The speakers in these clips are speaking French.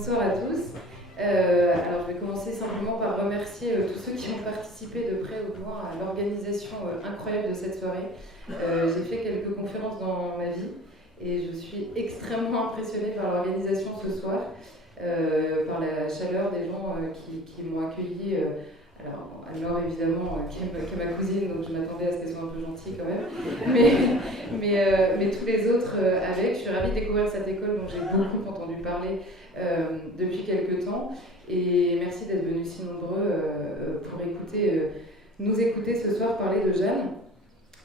Bonsoir à tous. Alors je vais commencer simplement par remercier tous ceux qui ont participé de près ou de loin à l'organisation incroyable de cette soirée. J'ai fait quelques conférences dans ma vie et je suis extrêmement impressionnée par l'organisation ce soir, par la chaleur des gens qui m'ont accueillie. Alors, Anne-Laure, évidemment, qui est ma cousine, donc je m'attendais à ce qu'elle soit un peu gentille quand même. Mais tous les autres avec. Je suis ravie de découvrir cette école dont j'ai beaucoup entendu parler depuis quelques temps. Et merci d'être venus si nombreux pour nous écouter ce soir parler de Jeanne.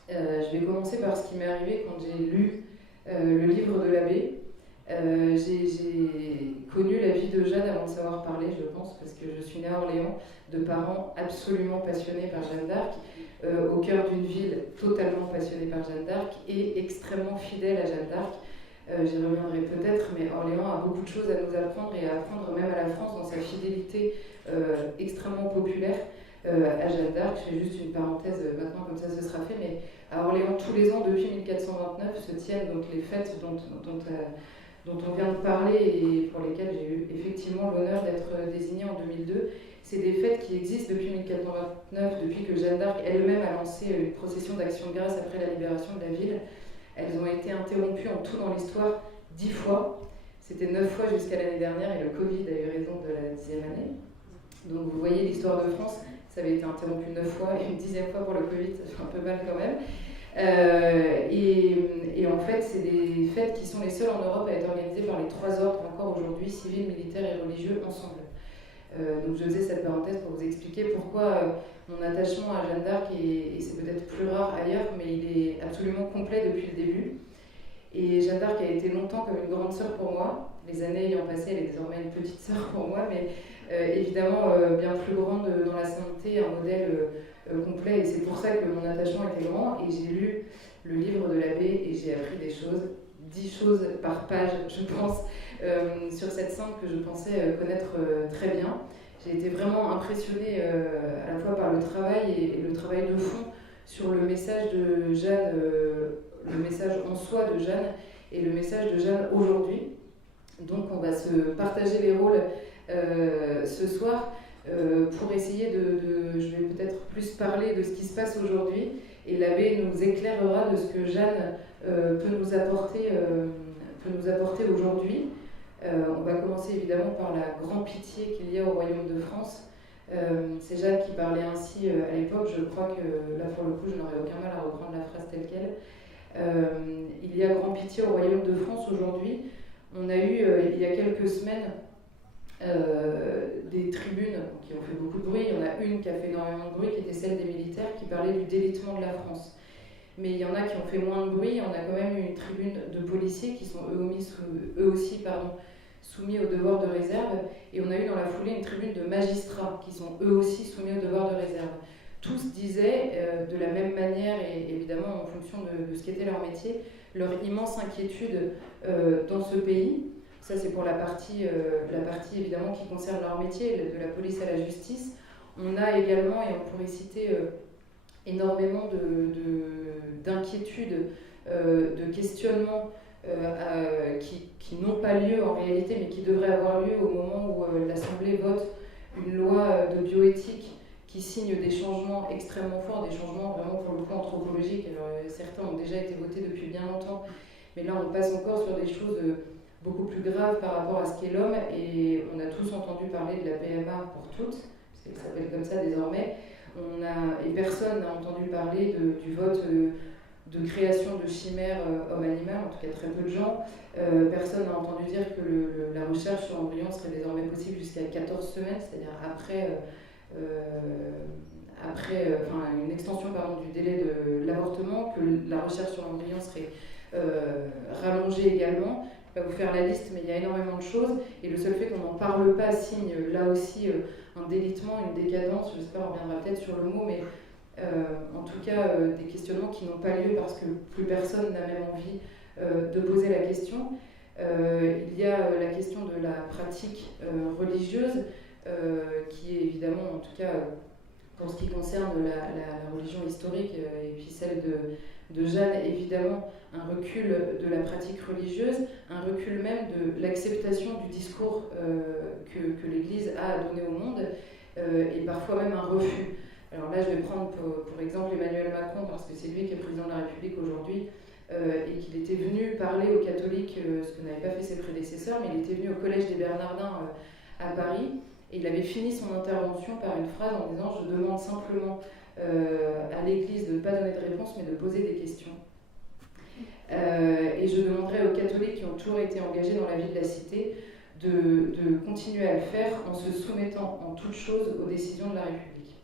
Je vais commencer par ce qui m'est arrivé quand j'ai lu le livre de l'abbé. J'ai connu la vie de Jeanne avant de savoir parler, je pense, parce que je suis née à Orléans, de parents absolument passionnés par Jeanne d'Arc, au cœur d'une ville totalement passionnée par Jeanne d'Arc et extrêmement fidèle à Jeanne d'Arc. J'y reviendrai peut-être, mais Orléans a beaucoup de choses à nous apprendre et à apprendre même à la France dans sa fidélité extrêmement populaire à Jeanne d'Arc. Je fais juste une parenthèse maintenant, comme ça ce sera fait, mais à Orléans, tous les ans, depuis 1429, se tiennent donc les fêtes dont on vient de parler et pour lesquelles j'ai eu effectivement l'honneur d'être désignée en 2002. C'est des fêtes qui existent depuis 1429, depuis que Jeanne d'Arc elle-même a lancé une procession d'action de grâce après la libération de la ville. Elles ont été interrompues en tout dans l'histoire 10 fois. C'était 9 fois jusqu'à l'année dernière et le Covid a eu raison de la 10e année. Donc vous voyez l'histoire de France, ça avait été interrompu 9 fois et une 10e fois pour le Covid, ça fait un peu mal quand même. Et en fait, c'est des fêtes qui sont les seules en Europe à être organisées par les 3 ordres encore aujourd'hui, civils, militaires et religieux ensemble. Donc je faisais cette parenthèse pour vous expliquer pourquoi mon attachement à Jeanne d'Arc, et c'est peut-être plus rare ailleurs, mais il est absolument complet depuis le début. Et Jeanne d'Arc a été longtemps comme une grande sœur pour moi. Les années ayant passé, elle est désormais une petite sœur pour moi, mais évidemment bien plus grande dans la sainteté, un modèle complet. Et c'est pour ça que mon attachement était grand. Et j'ai lu le livre de l'abbé et j'ai appris des choses, 10 choses par page, je pense, sur cette sainte que je pensais connaître très bien. J'ai été vraiment impressionnée à la fois par le travail et le travail de fond sur le message de Jeanne, le message en soi de Jeanne et le message de Jeanne aujourd'hui. Donc on va se partager les rôles ce soir pour essayer je vais peut-être plus parler de ce qui se passe aujourd'hui et l'abbé nous éclairera de ce que Jeanne peut nous apporter aujourd'hui. On va commencer évidemment par la grande pitié qu'il y a au royaume de France. C'est Jeanne qui parlait ainsi à l'époque. Je crois que là pour le coup je n'aurais aucun mal à reprendre la phrase telle quelle. Il y a grand pitié au royaume de France aujourd'hui. On a eu il y a quelques semaines des tribunes qui ont fait beaucoup de bruit. Il y en a une qui a fait énormément de bruit, qui était celle des militaires, qui parlait du délitement de la France. Mais il y en a qui ont fait moins de bruit. On a quand même eu une tribune de policiers qui sont eux aussi soumis au devoir de réserve. Et on a eu dans la foulée une tribune de magistrats qui sont eux aussi soumis au devoir de réserve. Tous disaient de la même manière, et évidemment en fonction de ce qu'était leur métier, leur immense inquiétude dans ce pays. Ça, c'est pour la partie évidemment qui concerne leur métier, de la police à la justice. On a également, et on pourrait citer énormément d'inquiétudes, de questionnements qui n'ont pas lieu en réalité, mais qui devraient avoir lieu au moment où l'Assemblée vote une loi de bioéthique qui signe des changements extrêmement forts, des changements vraiment pour le coup anthropologiques. Alors, certains ont déjà été votés depuis bien longtemps, mais là on passe encore sur des choses beaucoup plus graves par rapport à ce qu'est l'homme, et on a tous entendu parler de la PMA pour toutes, parce qu'elle s'appelle comme ça désormais, et personne n'a entendu parler du vote de création de chimères homme-animal, en tout cas très peu de gens. Personne n'a entendu dire que la recherche sur l'embryon serait désormais possible jusqu'à 14 semaines, c'est-à-dire après une extension du délai de l'avortement, que la recherche sur l'embryon serait rallongée également. Je ne vais pas vous faire la liste, mais il y a énormément de choses, et le seul fait qu'on n'en parle pas signe là aussi un délitement, une décadence. J'espère on reviendra peut-être sur le mot, mais en tout cas des questionnements qui n'ont pas lieu parce que plus personne n'a même envie de poser la question. Il y a la question de la pratique religieuse qui est évidemment en tout cas pour ce qui concerne la religion historique et puis celle de Jeanne, évidemment, un recul de la pratique religieuse, un recul même de l'acceptation du discours que l'Église a à donner au monde, et parfois même un refus. Alors là, je vais prendre pour exemple Emmanuel Macron, parce que c'est lui qui est président de la République aujourd'hui, et qu'il était venu parler aux catholiques, ce que n'avaient pas fait ses prédécesseurs, mais il était venu au Collège des Bernardins à Paris, et il avait fini son intervention par une phrase en disant « Je demande simplement à l'Église de ne pas donner de réponse, mais de poser des questions. Et je demanderai aux catholiques qui ont toujours été engagés dans la vie de la cité de continuer à le faire en se soumettant en toute chose aux décisions de la République. »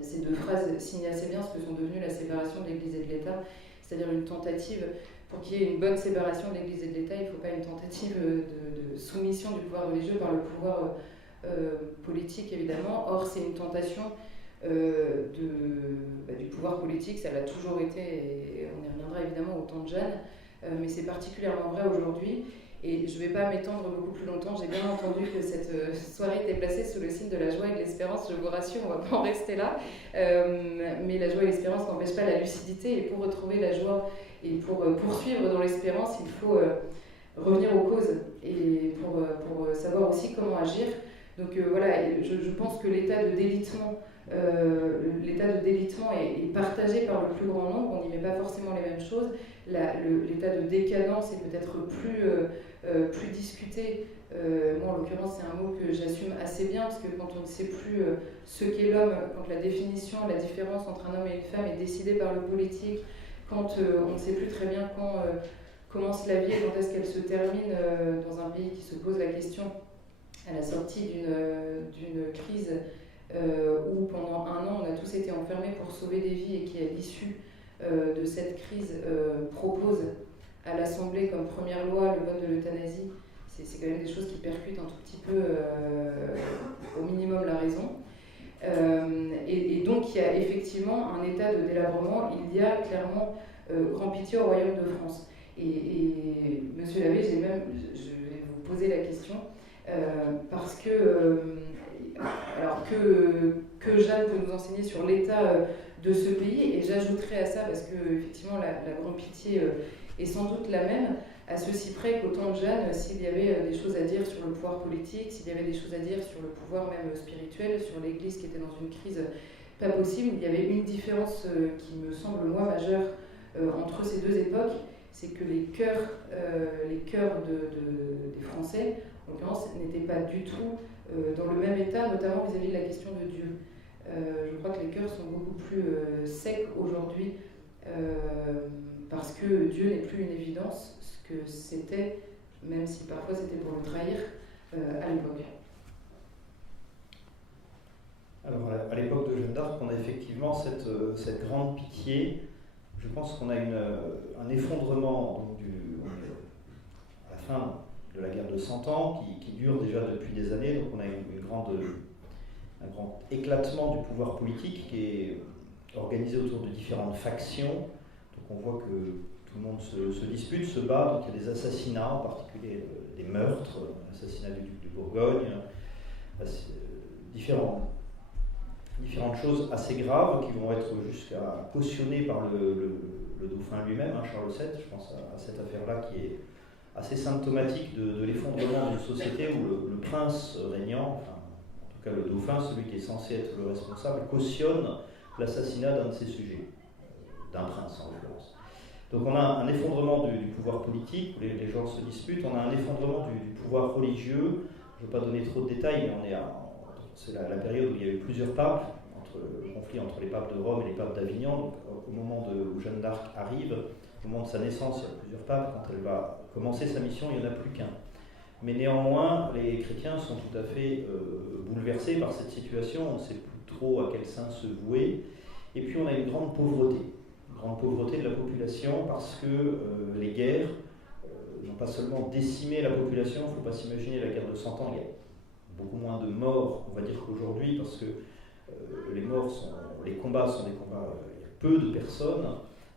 Ces deux phrases signent assez bien ce que sont devenues la séparation de l'Église et de l'État, c'est-à-dire une tentative, pour qu'il y ait une bonne séparation de l'Église et de l'État, il ne faut pas une tentative de soumission du pouvoir religieux par le pouvoir politique, évidemment. Or, c'est une tentation du pouvoir politique, ça l'a toujours été, et on y reviendra évidemment au temps de Jeanne, mais c'est particulièrement vrai aujourd'hui. Et je ne vais pas m'étendre beaucoup plus longtemps, j'ai bien entendu que cette soirée était placée sous le signe de la joie et de l'espérance, je vous rassure, on ne va pas en rester là. Mais la joie et l'espérance n'empêchent pas la lucidité, et pour retrouver la joie et pour poursuivre dans l'espérance, il faut revenir aux causes, et pour savoir aussi comment agir. Donc voilà, je pense que l'état de délitement est partagé par le plus grand nombre, on n'y met pas forcément les mêmes choses. L'état de décadence est peut-être plus discuté. Moi, en l'occurrence, c'est un mot que j'assume assez bien, parce que quand on ne sait plus ce qu'est l'homme, quand la définition, la différence entre un homme et une femme est décidée par le politique, quand on ne sait plus très bien quand commence la vie et quand est-ce qu'elle se termine dans un pays qui se pose la question à la sortie d'une crise où pendant un an on a tous été enfermés pour sauver des vies, et qui à l'issue de cette crise propose à l'Assemblée comme première loi le vote de l'euthanasie, c'est quand même des choses qui percutent un tout petit peu au minimum la raison. Et donc il y a effectivement un état de délabrement, il y a clairement grand pitié au Royaume de France. Et Monsieur Labbé, je vais vous poser la question, parce que Jeanne peut nous enseigner sur l'état de ce pays, et j'ajouterai à ça, parce que effectivement la grande pitié est sans doute la même, à ceci près qu'au temps de Jeanne, s'il y avait des choses à dire sur le pouvoir politique, s'il y avait des choses à dire sur le pouvoir même spirituel, sur l'Église qui était dans une crise pas possible, il y avait une différence qui me semble moi majeure entre ces deux époques, c'est que les cœurs des Français, en l'occurrence, n'étaient pas du tout dans le même état, notamment vis-à-vis de la question de Dieu. Je crois que les cœurs sont beaucoup plus secs aujourd'hui, parce que Dieu n'est plus une évidence, ce que c'était, même si parfois c'était pour le trahir, à l'époque. Alors à l'époque de Jeanne d'Arc, on a effectivement cette grande pitié. Je pense qu'on a un effondrement à la fin de la guerre de 100 ans qui dure déjà depuis des années. Donc on a un grand éclatement du pouvoir politique qui est organisé autour de différentes factions. Donc on voit que tout le monde se dispute, se bat. Donc il y a des assassinats, en particulier des meurtres, l'assassinat du duc de Bourgogne, différentes choses assez graves qui vont être jusqu'à cautionnées par le dauphin lui-même, Charles VII. Je pense à cette affaire-là qui est assez symptomatique de l'effondrement d'une société où le prince régnant, enfin, en tout cas le dauphin, celui qui est censé être le responsable, cautionne l'assassinat d'un de ses sujets, d'un prince en l'occurrence. Donc on a un effondrement du pouvoir politique, où les gens se disputent, on a un effondrement du pouvoir religieux. Je ne vais pas donner trop de détails, mais c'est la période où il y a eu plusieurs papes, le conflit entre les papes de Rome et les papes d'Avignon. Donc, au moment où Jeanne d'Arc arrive, au moment de sa naissance, il y a plusieurs papes. Quand elle va commencer sa mission, il n'y en a plus qu'un. Mais néanmoins, les chrétiens sont tout à fait bouleversés par cette situation. On ne sait plus trop à quel saint se vouer. Et puis on a une grande pauvreté de la population, parce que les guerres n'ont pas seulement décimé la population. Il ne faut pas s'imaginer la guerre de 100 ans. Il y a beaucoup moins de morts, on va dire, qu'aujourd'hui, parce que les combats sont des combats, il y a peu de personnes.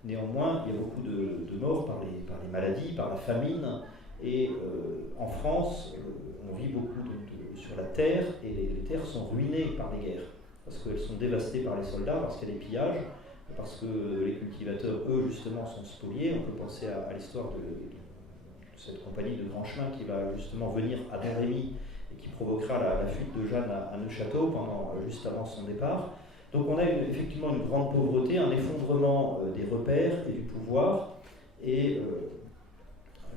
Néanmoins, il y a beaucoup de morts par les maladies, par la famine. Et en France, on vit beaucoup sur la terre, et les terres sont ruinées par les guerres. parce qu'elles sont dévastées par les soldats, parce qu'il y a des pillages, parce que les cultivateurs, eux, justement, sont spoliés. On peut penser à l'histoire de cette compagnie de grand chemin qui va justement venir à Domrémy et qui provoquera la fuite de Jeanne à Neufchâteau juste avant son départ. Donc on a effectivement une grande pauvreté, un effondrement des repères et du pouvoir, et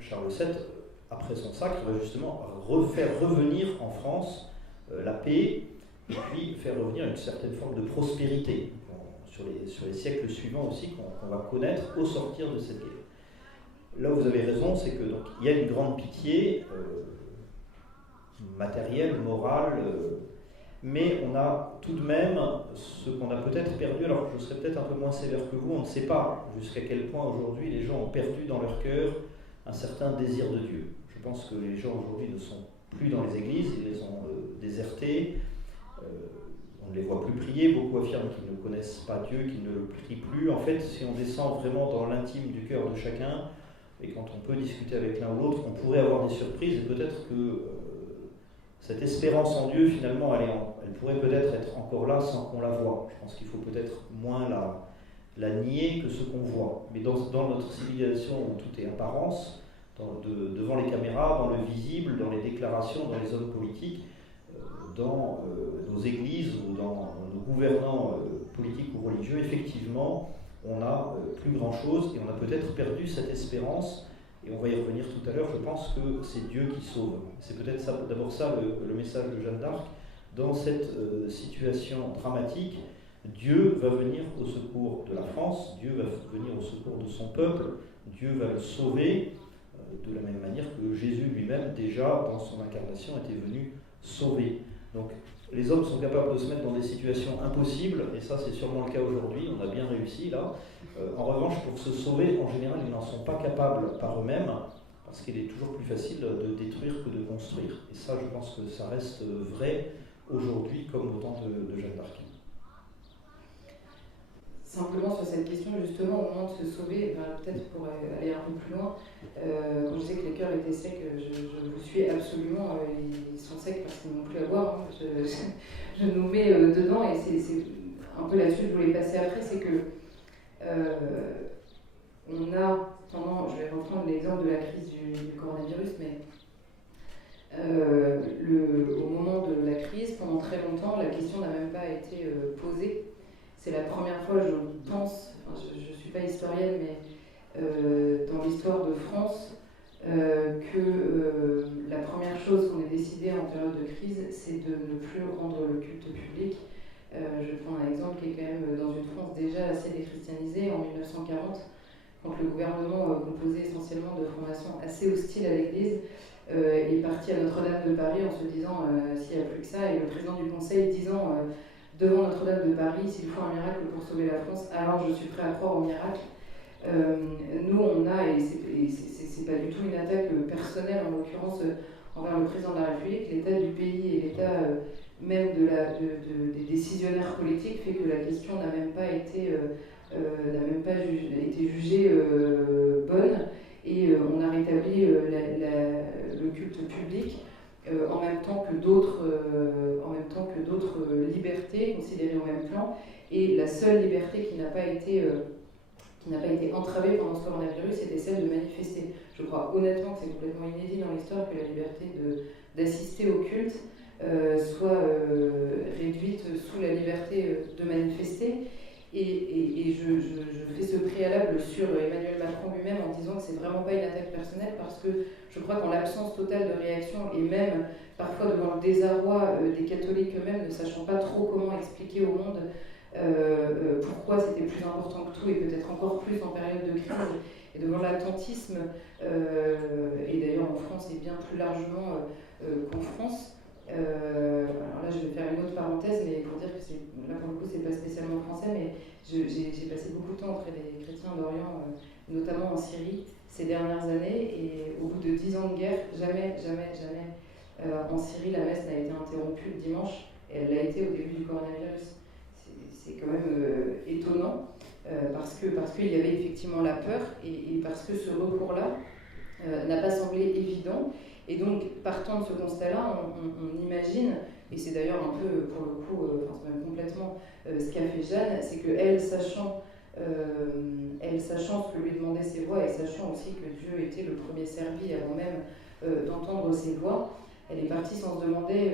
Charles VII, après son sacre, va justement faire revenir en France la paix, et puis faire revenir une certaine forme de prospérité sur les siècles suivants aussi, qu'on va connaître au sortir de cette guerre. Là où vous avez raison, c'est que donc, il y a une grande pitié matérielle, morale, mais on a tout de même ce qu'on a peut-être perdu. Alors je serais peut-être un peu moins sévère que vous, on ne sait pas jusqu'à quel point aujourd'hui les gens ont perdu dans leur cœur un certain désir de Dieu. Je pense que les gens aujourd'hui ne sont plus dans les églises, ils les ont désertés, on ne les voit plus prier, beaucoup affirment qu'ils ne connaissent pas Dieu, qu'ils ne le prient plus. En fait, si on descend vraiment dans l'intime du cœur de chacun, et quand on peut discuter avec l'un ou l'autre, on pourrait avoir des surprises, et peut-être que cette espérance en Dieu, finalement, elle pourrait peut-être être encore là sans qu'on la voie. Je pense qu'il faut peut-être moins la nier que ce qu'on voit. Mais dans notre civilisation où tout est apparence, devant les caméras, dans le visible, dans les déclarations, dans les hommes politiques, dans nos églises ou dans nos gouvernants politiques ou religieux, effectivement, on n'a plus grand-chose et on a peut-être perdu cette espérance. Et on va y revenir tout à l'heure, je pense que c'est Dieu qui sauve. C'est peut-être d'abord ça le message de Jeanne d'Arc. Dans cette situation dramatique, Dieu va venir au secours de la France, Dieu va venir au secours de son peuple, Dieu va le sauver, de la même manière que Jésus lui-même, déjà dans son incarnation, était venu sauver. Donc les hommes sont capables de se mettre dans des situations impossibles, et ça c'est sûrement le cas aujourd'hui, on a bien réussi là. En revanche, pour se sauver, en général, ils n'en sont pas capables par eux-mêmes, parce qu'il est toujours plus facile de détruire que de construire. Et ça, je pense que ça reste vrai aujourd'hui comme au temps de Jeanne d'Arc. Simplement sur cette question, justement, au moment de se sauver, peut-être pour aller un peu plus loin, quand je disais que les cœurs étaient secs, je vous suis absolument, ils sont secs parce qu'ils n'ont plus à boire, hein. Je nous mets dedans, et c'est un peu là-dessus que je voulais passer après, c'est que on a tendance, je vais reprendre l'exemple de la crise du coronavirus, mais au moment de la crise, pendant très longtemps, la question n'a même pas été posée. C'est la première fois, je pense, je ne suis pas historienne, mais dans l'histoire de France, que la première chose qu'on ait décidé en période de crise, c'est de ne plus rendre le culte public. Je prends un exemple qui est quand même dans une France déjà assez déchristianisée, en 1940, quand le gouvernement, composé essentiellement de formations assez hostiles à l'Église, est parti à Notre-Dame de Paris en se disant s'il n'y a plus que ça, et le président du Conseil disant devant Notre-Dame de Paris, s'il faut un miracle pour sauver la France, alors je suis prêt à croire au miracle. Nous, on a, et c'est pas du tout une attaque personnelle en l'occurrence envers le président de la République, l'état du pays et l'état même des décisionnaires politiques fait que la question n'a même pas été jugée bonne, et on a rétabli le culte public en même temps que d'autres libertés considérées au même plan, et la seule liberté qui n'a pas été entravée pendant ce coronavirus, c'était celle de manifester. Je crois honnêtement que c'est complètement inédit dans l'histoire que la liberté d'assister au culte soit réduite sous la liberté de manifester. Et je fais ce préalable sur Emmanuel Macron lui-même en disant que c'est vraiment pas une attaque personnelle, parce que je crois qu'en l'absence totale de réaction, et même parfois devant le désarroi des catholiques eux-mêmes, ne sachant pas trop comment expliquer au monde pourquoi c'était plus important que tout, et peut-être encore plus en période de crise, et devant l'attentisme, et d'ailleurs en France et bien plus largement qu'en France. Alors là, je vais faire une autre parenthèse, mais pour dire que là pour le coup, c'est pas spécialement français, mais j'ai passé beaucoup de temps auprès des chrétiens d'Orient, notamment en Syrie, ces dernières années, et au bout de 10 ans de guerre, jamais en Syrie, la messe n'a été interrompue le dimanche, et elle l'a été au début du coronavirus. C'est quand même étonnant, parce qu'il y avait effectivement la peur, et parce que ce recours-là n'a pas semblé évident. Et donc, partant de ce constat-là, on imagine, et c'est d'ailleurs un peu, pour le coup, c'est même complètement fait Jeanne, c'est qu'elle, sachant ce que lui demandaient ses voix et sachant aussi que Dieu était le premier servi avant même d'entendre ses voix, elle est partie sans se demander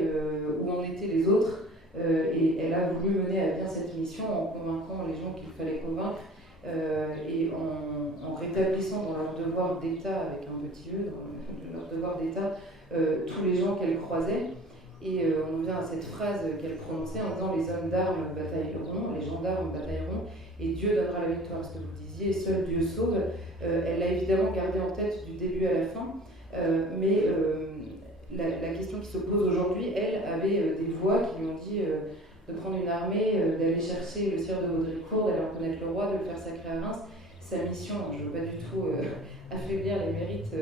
où en étaient les autres et elle a voulu mener à bien cette mission en convainquant les gens qu'il fallait convaincre et en rétablissant dans leur devoir d'État, avec un petit E, dans leur devoir d'État, tous les gens qu'elle croisait. Et on vient à cette phrase qu'elle prononçait en disant « Les hommes d'armes batailleront, les gendarmes batailleront, et Dieu donnera la victoire ». Ce que vous disiez, seul Dieu sauve. Elle l'a évidemment gardé en tête du début à la fin, mais la question qui se pose aujourd'hui, elle avait des voix qui lui ont dit de prendre une armée, d'aller chercher le sire de Baudricourt, d'aller reconnaître le roi, de le faire sacrer à Reims. Sa mission, je ne veux pas du tout affaiblir les mérites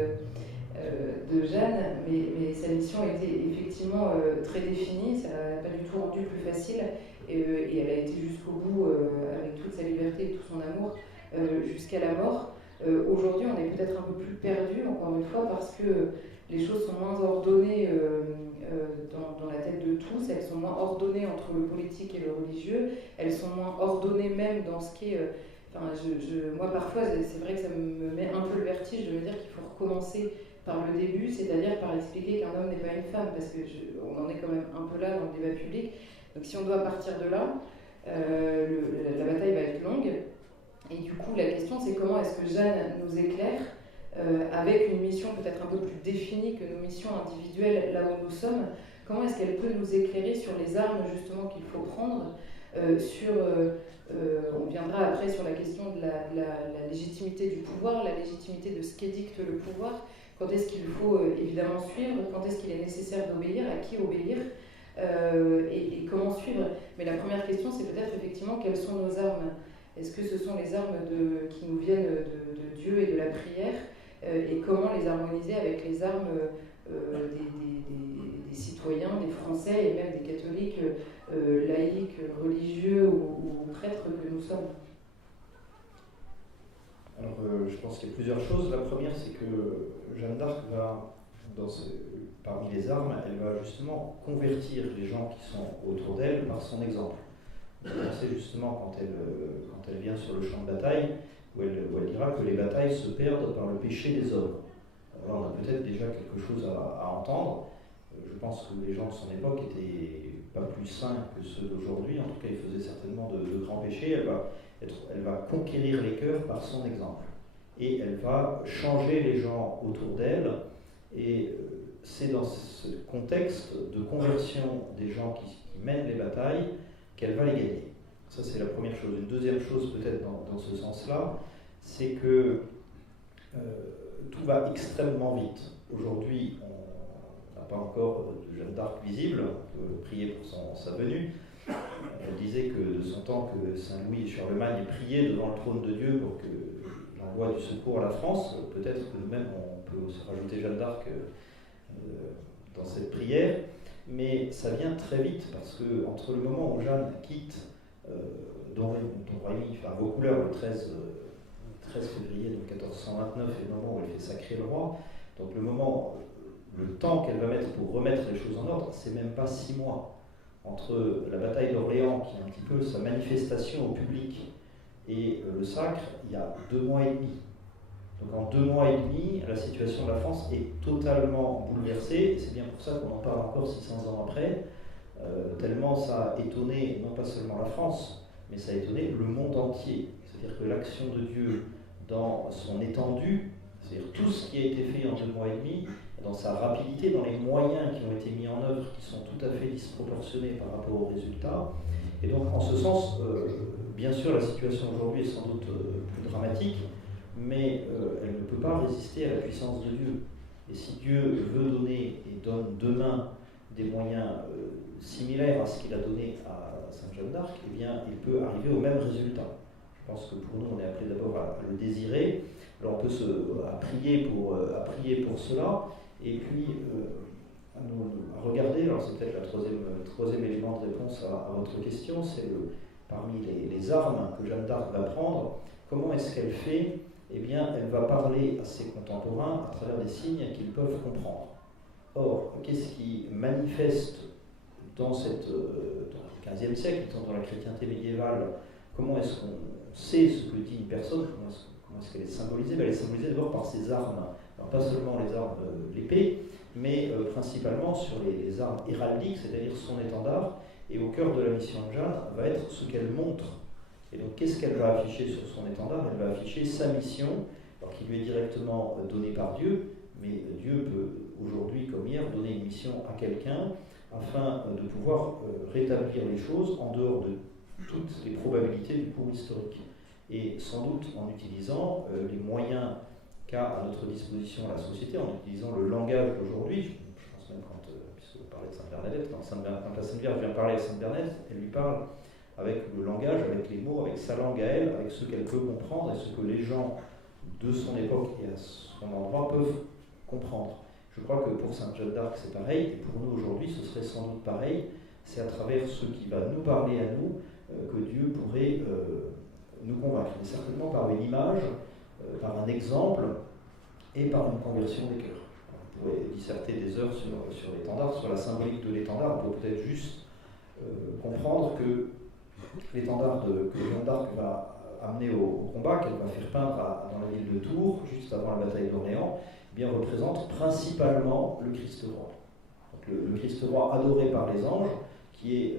de Jeanne, mais sa mission était effectivement très définie, ça n'a pas du tout rendu plus facile, et elle a été jusqu'au bout, avec toute sa liberté et tout son amour, jusqu'à la mort. Aujourd'hui, on est peut-être un peu plus perdu, encore une fois, parce que les choses sont moins ordonnées dans la tête de tous, elles sont moins ordonnées entre le politique et le religieux, elles sont moins ordonnées même dans ce qui est... moi, parfois, c'est vrai que ça me met un peu le vertige de me dire qu'il faut recommencer par le début, c'est-à-dire par expliquer qu'un homme n'est pas une femme, parce qu'on en est quand même un peu là dans le débat public. Donc si on doit partir de là, la bataille va être longue. Et du coup, la question, c'est comment est-ce que Jeanne nous éclaire avec une mission peut-être un peu plus définie que nos missions individuelles là où nous sommes. Comment est-ce qu'elle peut nous éclairer sur les armes justement qu'il faut prendre, on viendra après sur la question de la légitimité du pouvoir, la légitimité de ce qu'édicte le pouvoir, quand est-ce qu'il faut évidemment suivre, quand est-ce qu'il est nécessaire d'obéir, à qui obéir, et comment suivre. Mais la première question, c'est peut-être effectivement quelles sont nos armes. Est-ce que ce sont les armes qui nous viennent de Dieu et de la prière, et comment les harmoniser avec les armes des citoyens, des Français et même des catholiques laïcs, religieux ou prêtres que nous sommes? Alors, je pense qu'il y a plusieurs choses. La première, c'est que Jeanne d'Arc va, parmi les armes, elle va justement convertir les gens qui sont autour d'elle par son exemple. Vous pensez justement quand elle vient sur le champ de bataille, où elle dira que les batailles se perdent par le péché des hommes. Alors, on a peut-être déjà quelque chose à entendre. Je pense que les gens de son époque étaient pas plus sains que ceux d'aujourd'hui. En tout cas, ils faisaient certainement de grands péchés. Elle va conquérir les cœurs par son exemple. Et elle va changer les gens autour d'elle. Et c'est dans ce contexte de conversion des gens qui mènent les batailles qu'elle va les gagner. Ça, c'est la première chose. Une deuxième chose, peut-être dans ce sens-là, c'est que tout va extrêmement vite. Aujourd'hui, on n'a pas encore de Jeanne d'Arc visible, on peut prier pour sa venue. Elle disait que de son temps que Saint-Louis et Charlemagne priaient devant le trône de Dieu pour qu'il envoie du secours à la France. Peut-être que nous-mêmes, on peut aussi rajouter Jeanne d'Arc dans cette prière. Mais ça vient très vite, parce que entre le moment où Jeanne quitte Don Rémy, enfin Vaucouleurs, le 13 février 1429, et le moment où elle fait sacrer le roi, donc le temps qu'elle va mettre pour remettre les choses en ordre, c'est même pas 6 mois. Entre la bataille d'Orléans, qui est un petit peu sa manifestation au public, et le sacre, il y a 2 mois et demi. Donc en 2 mois et demi, la situation de la France est totalement bouleversée, et c'est bien pour ça qu'on en parle encore 600 ans après, tellement ça a étonné non pas seulement la France, mais ça a étonné le monde entier. C'est-à-dire que l'action de Dieu dans son étendue, c'est-à-dire tout ce qui a été fait en 2 mois et demi, dans sa rapidité, dans les moyens qui ont été mis en œuvre, qui sont tout à fait disproportionnés par rapport aux résultats. Et donc en ce sens, bien sûr la situation aujourd'hui est sans doute plus dramatique, mais elle ne peut pas résister à la puissance de Dieu. Et si Dieu veut donner et donne demain des moyens similaires à ce qu'il a donné à Sainte Jeanne d'Arc, eh bien il peut arriver au même résultat. Je pense que pour nous, on est appelé d'abord à le désirer. Alors on peut à prier pour cela, et puis à regarder, alors c'est peut-être le troisième élément de réponse à votre question, c'est parmi les armes que Jeanne d'Arc va prendre, comment est-ce qu'elle fait? Eh bien, elle va parler à ses contemporains à travers des signes qu'ils peuvent comprendre. Or, qu'est-ce qui manifeste dans XVe siècle, étant dans la chrétienté médiévale, comment est-ce qu'on sait ce que dit une personne, comment est-ce qu'elle est symbolisée? Elle est symbolisée d'abord par ses armes, alors pas seulement les armes, l'épée, mais principalement sur les armes héraldiques, c'est-à-dire son étendard, et au cœur de la mission de Jeanne va être ce qu'elle montre. Et donc qu'est-ce qu'elle va afficher sur son étendard? Elle va afficher sa mission, alors qui lui est directement donnée par Dieu, mais Dieu peut aujourd'hui comme hier donner une mission à quelqu'un afin de pouvoir rétablir les choses en dehors de toutes les probabilités du cours historique. Et sans doute en utilisant les moyens qu'a à notre disposition la société, en utilisant le langage d'aujourd'hui. Je pense même puisque vous parlez de Sainte Bernadette, quand la Sainte Vierge vient parler à Sainte Bernadette, elle lui parle avec le langage, avec les mots, avec sa langue à elle, avec ce qu'elle peut comprendre et ce que les gens de son époque et à son endroit peuvent comprendre. Je crois que pour Sainte Jeanne d'Arc c'est pareil, et pour nous aujourd'hui ce serait sans doute pareil. C'est à travers ce qui va nous parler à nous que Dieu pourrait nous convaincre, mais certainement par une image, par un exemple et par une conversion des cœurs. On pourrait disserter des heures sur l'étendard, sur la symbolique de l'étendard. On peut peut-être juste comprendre que l'étendard que Jeanne d'Arc va amener au combat, qu'elle va faire peindre dans la ville de Tours, juste avant la bataille d'Orléans, eh bien, représente principalement le Christ roi. Donc, le Christ roi adoré par les anges, qui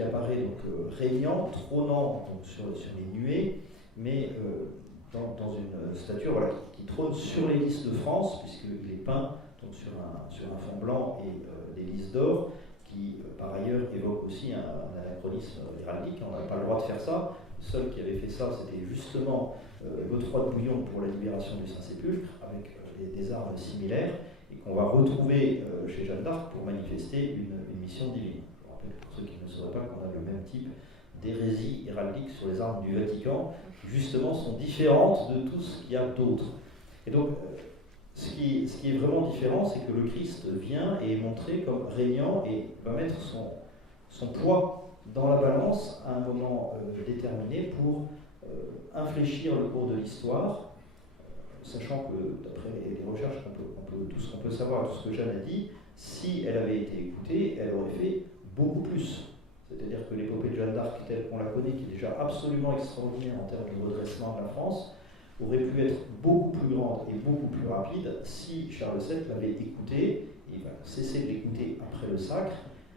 apparaît donc régnant, trônant donc, sur les nuées, mais dans une stature qui trône sur les lys de France, puisqu'il est peint donc, sur un fond blanc et des lys d'or, qui par ailleurs évoque aussi un anachronisme héraldique. On n'a pas le droit de faire ça. Le seul qui avait fait ça, c'était justement Godefroy de Bouillon pour la libération du Saint-Sépulcre, avec des armes similaires, et qu'on va retrouver chez Jeanne d'Arc pour manifester une mission divine. Je vous rappelle pour ceux qui ne sauraient pas qu'on a le même type d'hérésie héraldique sur les armes du Vatican, qui justement sont différentes de tout ce qu'il y a d'autre. Et donc, ce qui est vraiment différent, c'est que le Christ vient et est montré comme régnant et va mettre son poids dans la balance à un moment déterminé pour infléchir le cours de l'histoire, sachant que d'après les recherches tout ce qu'on peut savoir, tout ce que Jeanne a dit, si elle avait été écoutée, elle aurait fait beaucoup plus. C'est-à-dire que l'épopée de Jeanne d'Arc, telle qu'on la connaît, qui est déjà absolument extraordinaire en termes de redressement de la France, aurait pu être beaucoup plus grande et beaucoup plus rapide si Charles VII l'avait écoutée. Il va cesser de l'écouter après le sacre.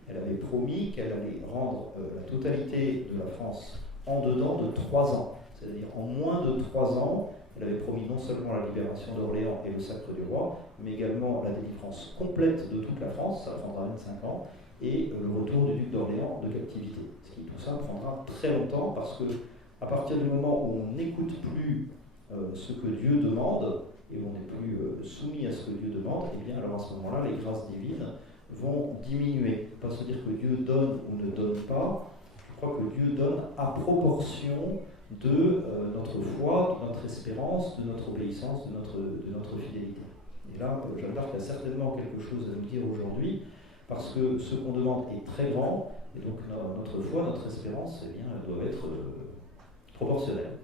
Elle avait promis qu'elle allait rendre la totalité de la France en dedans de 3 ans. C'est-à-dire en moins de 3 ans, elle avait promis non seulement la libération d'Orléans et le sacre du roi, mais également la délivrance complète de toute la France, ça prendra 25 ans, et le retour du duc d'Orléans de captivité. Tout ça prendra très longtemps parce que à partir du moment où on n'écoute plus ce que Dieu demande, et où on n'est plus soumis à ce que Dieu demande, et bien alors à ce moment-là, les grâces divines vont diminuer. Pas se dire que Dieu donne ou ne donne pas, je crois que Dieu donne à proportion de notre foi, de notre espérance, de notre obéissance, de notre fidélité. Et là, Jeanne d'Arc a certainement quelque chose à nous dire aujourd'hui, parce que ce qu'on demande est très grand, et donc notre foi, notre espérance, eh bien, doivent être proportionnelles.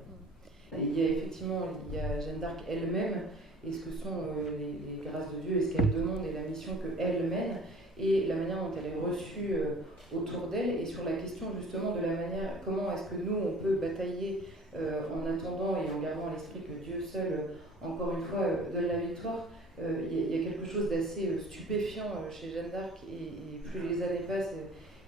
Il y a Jeanne d'Arc elle-même, et ce que sont les grâces de Dieu, et ce qu'elle demande, et la mission qu'elle mène, et la manière dont elle est reçue autour d'elle, et sur la question justement de la manière, comment est-ce que nous, on peut batailler en attendant et en gardant à l'esprit que Dieu seul, encore une fois, donne la victoire. Il y a quelque chose d'assez stupéfiant chez Jeanne d'Arc, et plus les années passent,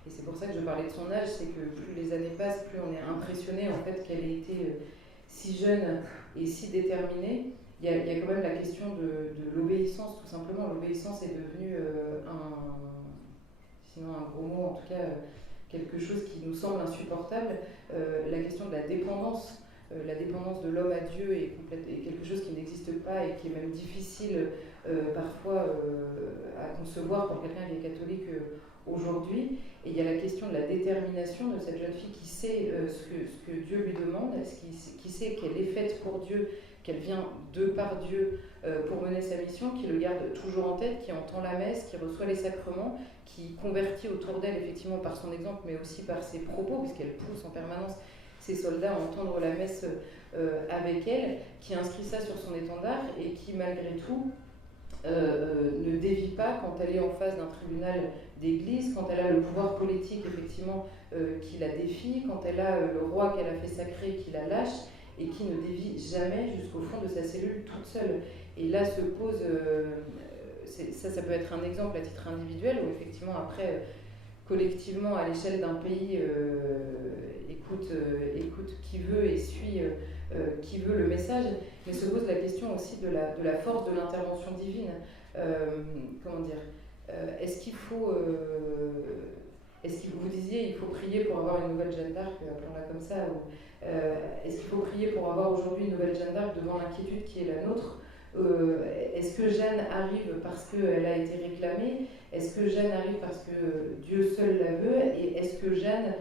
et c'est pour ça que je parlais de son âge, c'est que plus les années passent, plus on est impressionné en fait qu'elle ait été si jeune et si déterminée. Il y a quand même la question de l'obéissance, tout simplement. L'obéissance est devenue sinon un gros mot, en tout cas quelque chose qui nous semble insupportable. La question de la dépendance de l'homme à Dieu est quelque chose qui n'existe pas et qui est même difficile parfois à concevoir pour quelqu'un qui est catholique aujourd'hui. Et il y a la question de la détermination de cette jeune fille qui sait ce que Dieu lui demande, qui sait qu'elle est faite pour Dieu, qu'elle vient de par Dieu pour mener sa mission, qui le garde toujours en tête, qui entend la messe, qui reçoit les sacrements, qui convertit autour d'elle effectivement par son exemple, mais aussi par ses propos, puisqu'elle pousse en permanence ses soldats à entendre la messe avec elle, qui inscrit ça sur son étendard et qui malgré tout ne dévie pas quand elle est en face d'un tribunal d'église, quand elle a le pouvoir politique effectivement qui la défie, quand elle a le roi qu'elle a fait sacrer qui la lâche, et qui ne dévie jamais jusqu'au fond de sa cellule toute seule. Et là se pose, ça peut être un exemple à titre individuel, où effectivement après, collectivement, à l'échelle d'un pays, écoute qui veut et suit qui veut le message, mais se pose la question aussi de la force de l'intervention divine. Comment dire, est-ce qu'il faut, vous disiez, il faut prier pour avoir une nouvelle Jeanne d'Arc, appelons-la comme ça, ou est-ce qu'il faut prier pour avoir aujourd'hui une nouvelle Jeanne d'Arc devant l'inquiétude qui est la nôtre? Est-ce que Jeanne arrive parce qu'elle a été réclamée? Est-ce que Jeanne arrive parce que Dieu seul la veut? Et est-ce que Jeanne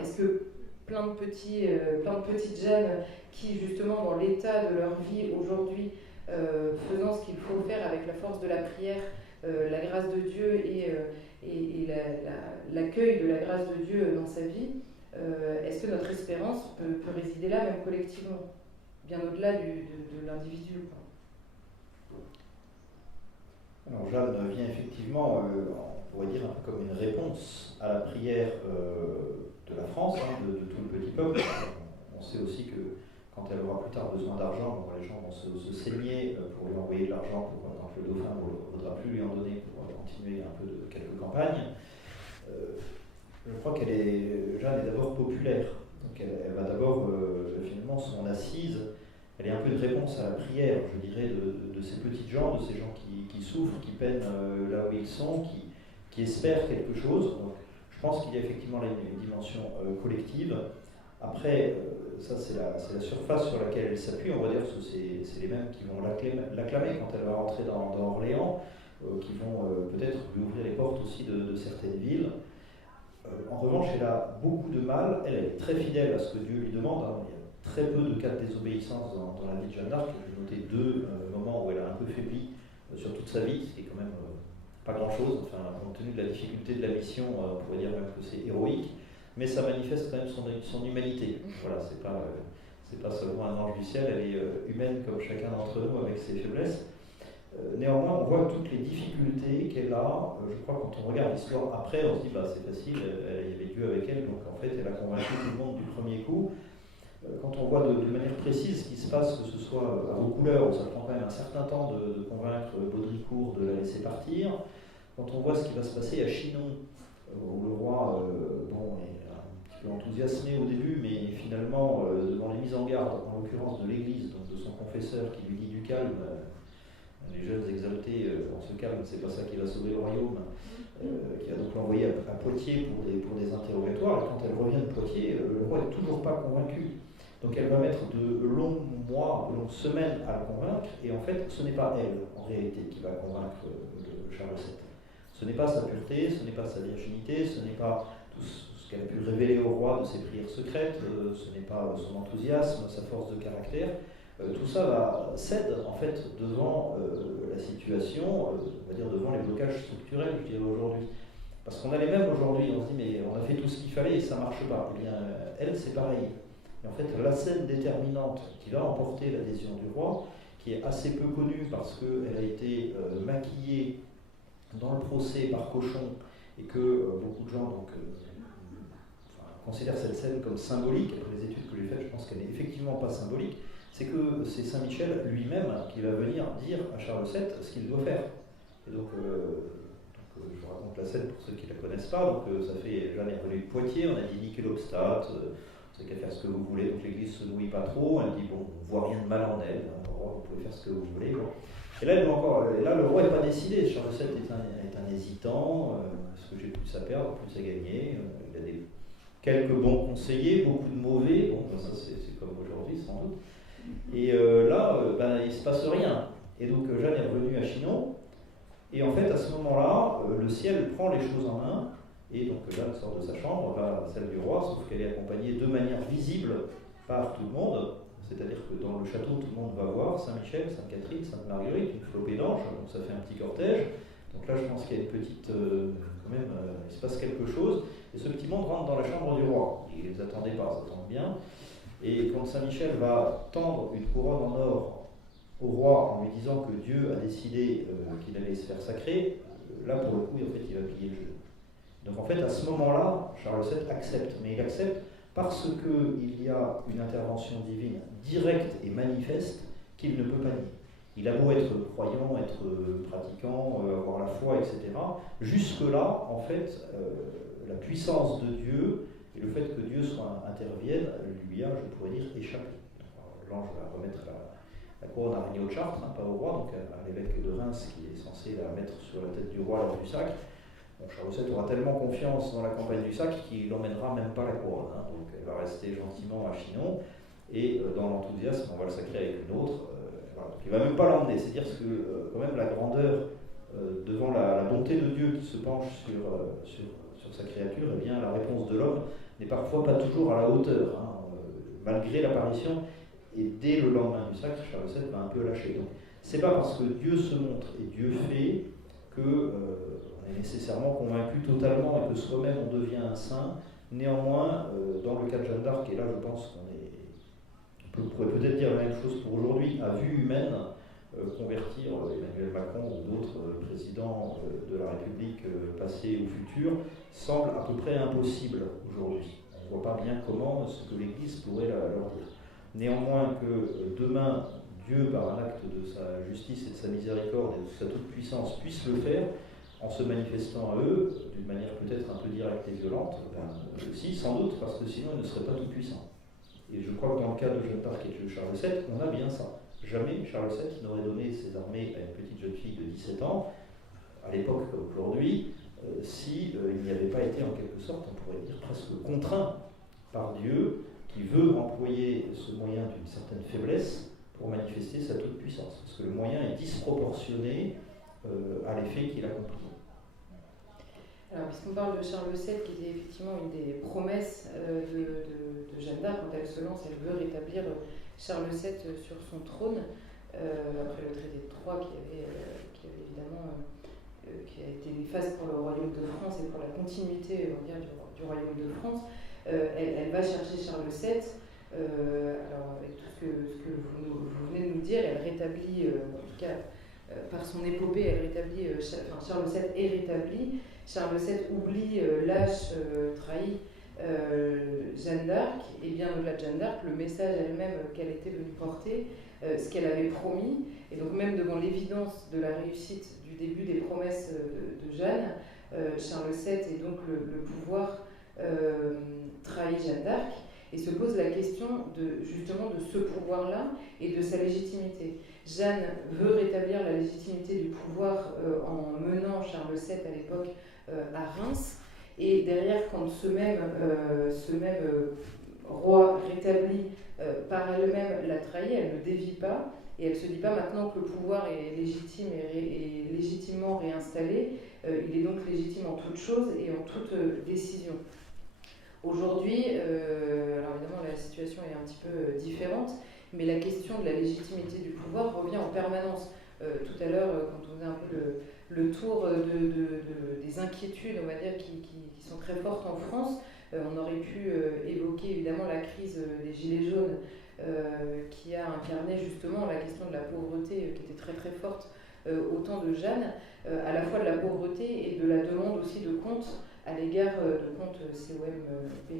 est-ce que plein de petites Jeannes qui, justement, dans l'état de leur vie aujourd'hui, faisant ce qu'il faut faire avec la force de la prière, la grâce de Dieu et l'accueil de la grâce de Dieu dans sa vie, est-ce que notre espérance peut résider là, même collectivement, bien au-delà de l'individu, quoi. Alors Jeanne vient effectivement, on pourrait dire un peu comme une réponse à la prière de la France, de tout le petit peuple. On sait aussi que quand elle aura plus tard besoin d'argent, les gens vont se saigner pour lui envoyer de l'argent quand le dauphin ne voudra plus lui en donner pour continuer un peu de quelques campagnes. Je crois Jeanne est d'abord populaire, donc elle va d'abord, finalement, son assise, elle est un peu une réponse à la prière, je dirais, de ces petites gens, de ces gens qui souffrent, qui peinent là où ils sont, qui espèrent quelque chose. Donc, je pense qu'il y a effectivement là une dimension collective. Après, ça c'est la surface sur laquelle elle s'appuie, on va dire que c'est les mêmes qui vont l'acclamer quand elle va rentrer dans Orléans, qui vont peut-être lui ouvrir les portes aussi de certaines villes. En revanche, elle a beaucoup de mal, elle est très fidèle à ce que Dieu lui demande. Il y a très peu de cas de désobéissance dans la vie de Jeanne d'Arc. J'ai noté 2 moments où elle a un peu faibli sur toute sa vie, ce qui est quand même pas grand-chose. Enfin, compte tenu de la difficulté de la mission, on pourrait dire même que c'est héroïque, mais ça manifeste quand même son humanité. Voilà, c'est pas seulement un ange du ciel, elle est humaine comme chacun d'entre nous avec ses faiblesses. Néanmoins, on voit toutes les difficultés qu'elle a. Je crois quand on regarde l'histoire après, on se dit c'est facile, il y avait Dieu avec elle, donc en fait elle a convaincu tout le monde du premier coup. Quand on voit de manière précise ce qui se passe, que ce soit à Vaucouleurs, où ça prend quand même un certain temps de convaincre Baudricourt de la laisser partir, quand on voit ce qui va se passer à Chinon, où le roi est un petit peu enthousiasmé au début, mais finalement, devant les mises en garde, en l'occurrence de l'Église, donc de son confesseur qui lui dit du calme, les jeunes exaltés, on se calme, c'est pas ça qui va sauver le royaume, qui va donc l'envoyer à Poitiers pour des interrogatoires, et quand elle revient de Poitiers, le roi n'est toujours pas convaincu. Donc elle va mettre de longs mois, de longues semaines à le convaincre, et en fait, ce n'est pas elle, en réalité, qui va convaincre Charles VII. Ce n'est pas sa pureté, ce n'est pas sa virginité, ce n'est pas tout ce qu'elle a pu révéler au roi de ses prières secrètes, ce n'est pas son enthousiasme, sa force de caractère. Tout ça cède en fait devant la situation, on va dire devant les blocages structurels, je dirais aujourd'hui. Parce qu'on a les mêmes aujourd'hui, on se dit mais on a fait tout ce qu'il fallait et ça ne marche pas. Eh bien, elle, c'est pareil. Et en fait, la scène déterminante qui va emporter l'adhésion du roi, qui est assez peu connue parce qu'elle a été maquillée dans le procès par Cochon et que beaucoup de gens considèrent cette scène comme symbolique. Après les études que j'ai faites, je pense qu'elle n'est effectivement pas symbolique. C'est que c'est Saint Michel lui-même qui va venir dire à Charles VII ce qu'il doit faire. Et donc, je vous raconte la scène pour ceux qui ne la connaissent pas. Donc, ça fait, Jeanne est revenue de Poitiers, on a dit niquez l'obstate, vous avez qu'à faire ce que vous voulez. Donc, l'église ne se nouille pas trop. Elle dit bon, on ne voit rien de mal en elle, vous pouvez faire ce que vous voulez. Bon. Et là, le roi n'est pas décidé. Charles VII est un hésitant. Ce que j'ai plus à perdre, plus à gagner. Il a quelques bons conseillers, beaucoup de mauvais. Bon, ça c'est comme aujourd'hui sans doute. Et là, il ne se passe rien. Et donc Jeanne est revenue à Chinon. Et en fait, à ce moment-là, le ciel prend les choses en main. Et donc Jeanne sort de sa chambre, va à celle du roi, sauf qu'elle est accompagnée de manière visible par tout le monde. C'est-à-dire que dans le château, tout le monde va voir Saint-Michel, Sainte-Catherine, Sainte-Marguerite, une flopée d'anges. Donc ça fait un petit cortège. Donc là, je pense qu'il y a une petite... quand même, il se passe quelque chose. Et ce petit monde rentre dans la chambre du roi. Ils ne les attendaient pas, ça tombe bien. Et quand Saint-Michel va tendre une couronne en or au roi en lui disant que Dieu a décidé qu'il allait se faire sacrer, là pour le coup, en fait, il va plier le jeu. Donc en fait, à ce moment-là, Charles VII accepte, mais il accepte parce qu'il y a une intervention divine directe et manifeste qu'il ne peut pas nier. Il a beau être croyant, être pratiquant, avoir la foi, etc. Jusque-là, en fait, la puissance de Dieu et le fait que Dieu intervienne lui a, je pourrais dire, échappé. L'ange va remettre la couronne à Regnault de Chartres, pas au roi, donc à l'évêque de Reims qui est censé la mettre sur la tête du roi lors du sacre. Bon, Charles VII aura tellement confiance dans la campagne du sacre qu'il n'emmènera même pas la couronne. Donc elle va rester gentiment à Chinon, et dans l'enthousiasme, on va le sacrer avec une autre. Voilà. Donc il ne va même pas l'emmener. C'est dire que quand même la grandeur devant la bonté de Dieu qui se penche sur sa créature, eh bien la réponse de l'homme n'est parfois pas toujours à la hauteur, malgré l'apparition. Et dès le lendemain du sacre, Charles VII va un peu lâcher. Donc c'est pas parce que Dieu se montre et Dieu fait que on est nécessairement convaincu totalement et que soi-même on devient un saint. Néanmoins, dans le cas de Jeanne d'Arc, et là je pense on pourrait peut-être dire la même chose pour aujourd'hui, à vue humaine, convertir Emmanuel Macron ou d'autres présidents de la République passée ou future semble à peu près impossible aujourd'hui. On ne voit pas bien comment ce que l'Église pourrait leur dire. Néanmoins que demain, Dieu, par un acte de sa justice et de sa miséricorde et de sa toute-puissance, puisse le faire en se manifestant à eux d'une manière peut-être un peu directe et violente, si, sans doute, parce que sinon il ne serait pas tout-puissant. Et je crois que dans le cas de Jeanne d'Arc et de Charles VII, on a bien ça. Jamais Charles VII n'aurait donné ses armées à une petite jeune fille de 17 ans, à l'époque comme aujourd'hui, si il n'y avait pas été en quelque sorte, on pourrait dire presque contraint par Dieu, qui veut employer ce moyen d'une certaine faiblesse pour manifester sa toute-puissance. Parce que le moyen est disproportionné à l'effet qu'il accomplit. Alors, puisqu'on parle de Charles VII, qui était effectivement une des promesses de Jeanne d'Arc, quand elle se lance, elle veut rétablir Charles VII sur son trône, après le traité de Troyes qui a été néfaste pour le royaume de France et pour la continuité, on va dire, du royaume de France. Elle va chercher Charles VII. Alors, avec tout ce que vous venez de nous dire, elle rétablit, en tout cas par son épopée, elle rétablit, Charles VII est rétabli. Charles VII oublie, lâche, trahit Jeanne d'Arc, et bien au-delà de Jeanne d'Arc, le message elle-même qu'elle était venue porter, ce qu'elle avait promis, et donc même devant l'évidence de la réussite du début des promesses de Jeanne, Charles VII et donc le pouvoir trahit Jeanne d'Arc, et se pose la question justement de ce pouvoir-là et de sa légitimité. Jeanne veut rétablir la légitimité du pouvoir en menant Charles VII à l'époque à Reims, et derrière, quand ce même roi rétabli par elle-même la trahit, elle ne dévie pas, et elle ne se dit pas maintenant que le pouvoir est légitime et légitimement réinstallé, il est donc légitime en toute chose et en toute décision. Aujourd'hui, alors évidemment la situation est un petit peu différente, mais la question de la légitimité du pouvoir revient en permanence. Tout à l'heure, quand on faisait un peu le tour des inquiétudes, on va dire, qui sont très fortes en France, on aurait pu évoquer évidemment la crise des Gilets jaunes, qui a incarné justement la question de la pauvreté, qui était très très forte au temps de Jeanne, à la fois de la pauvreté et de la demande aussi de comptes à l'égard de comptes COM-PTES.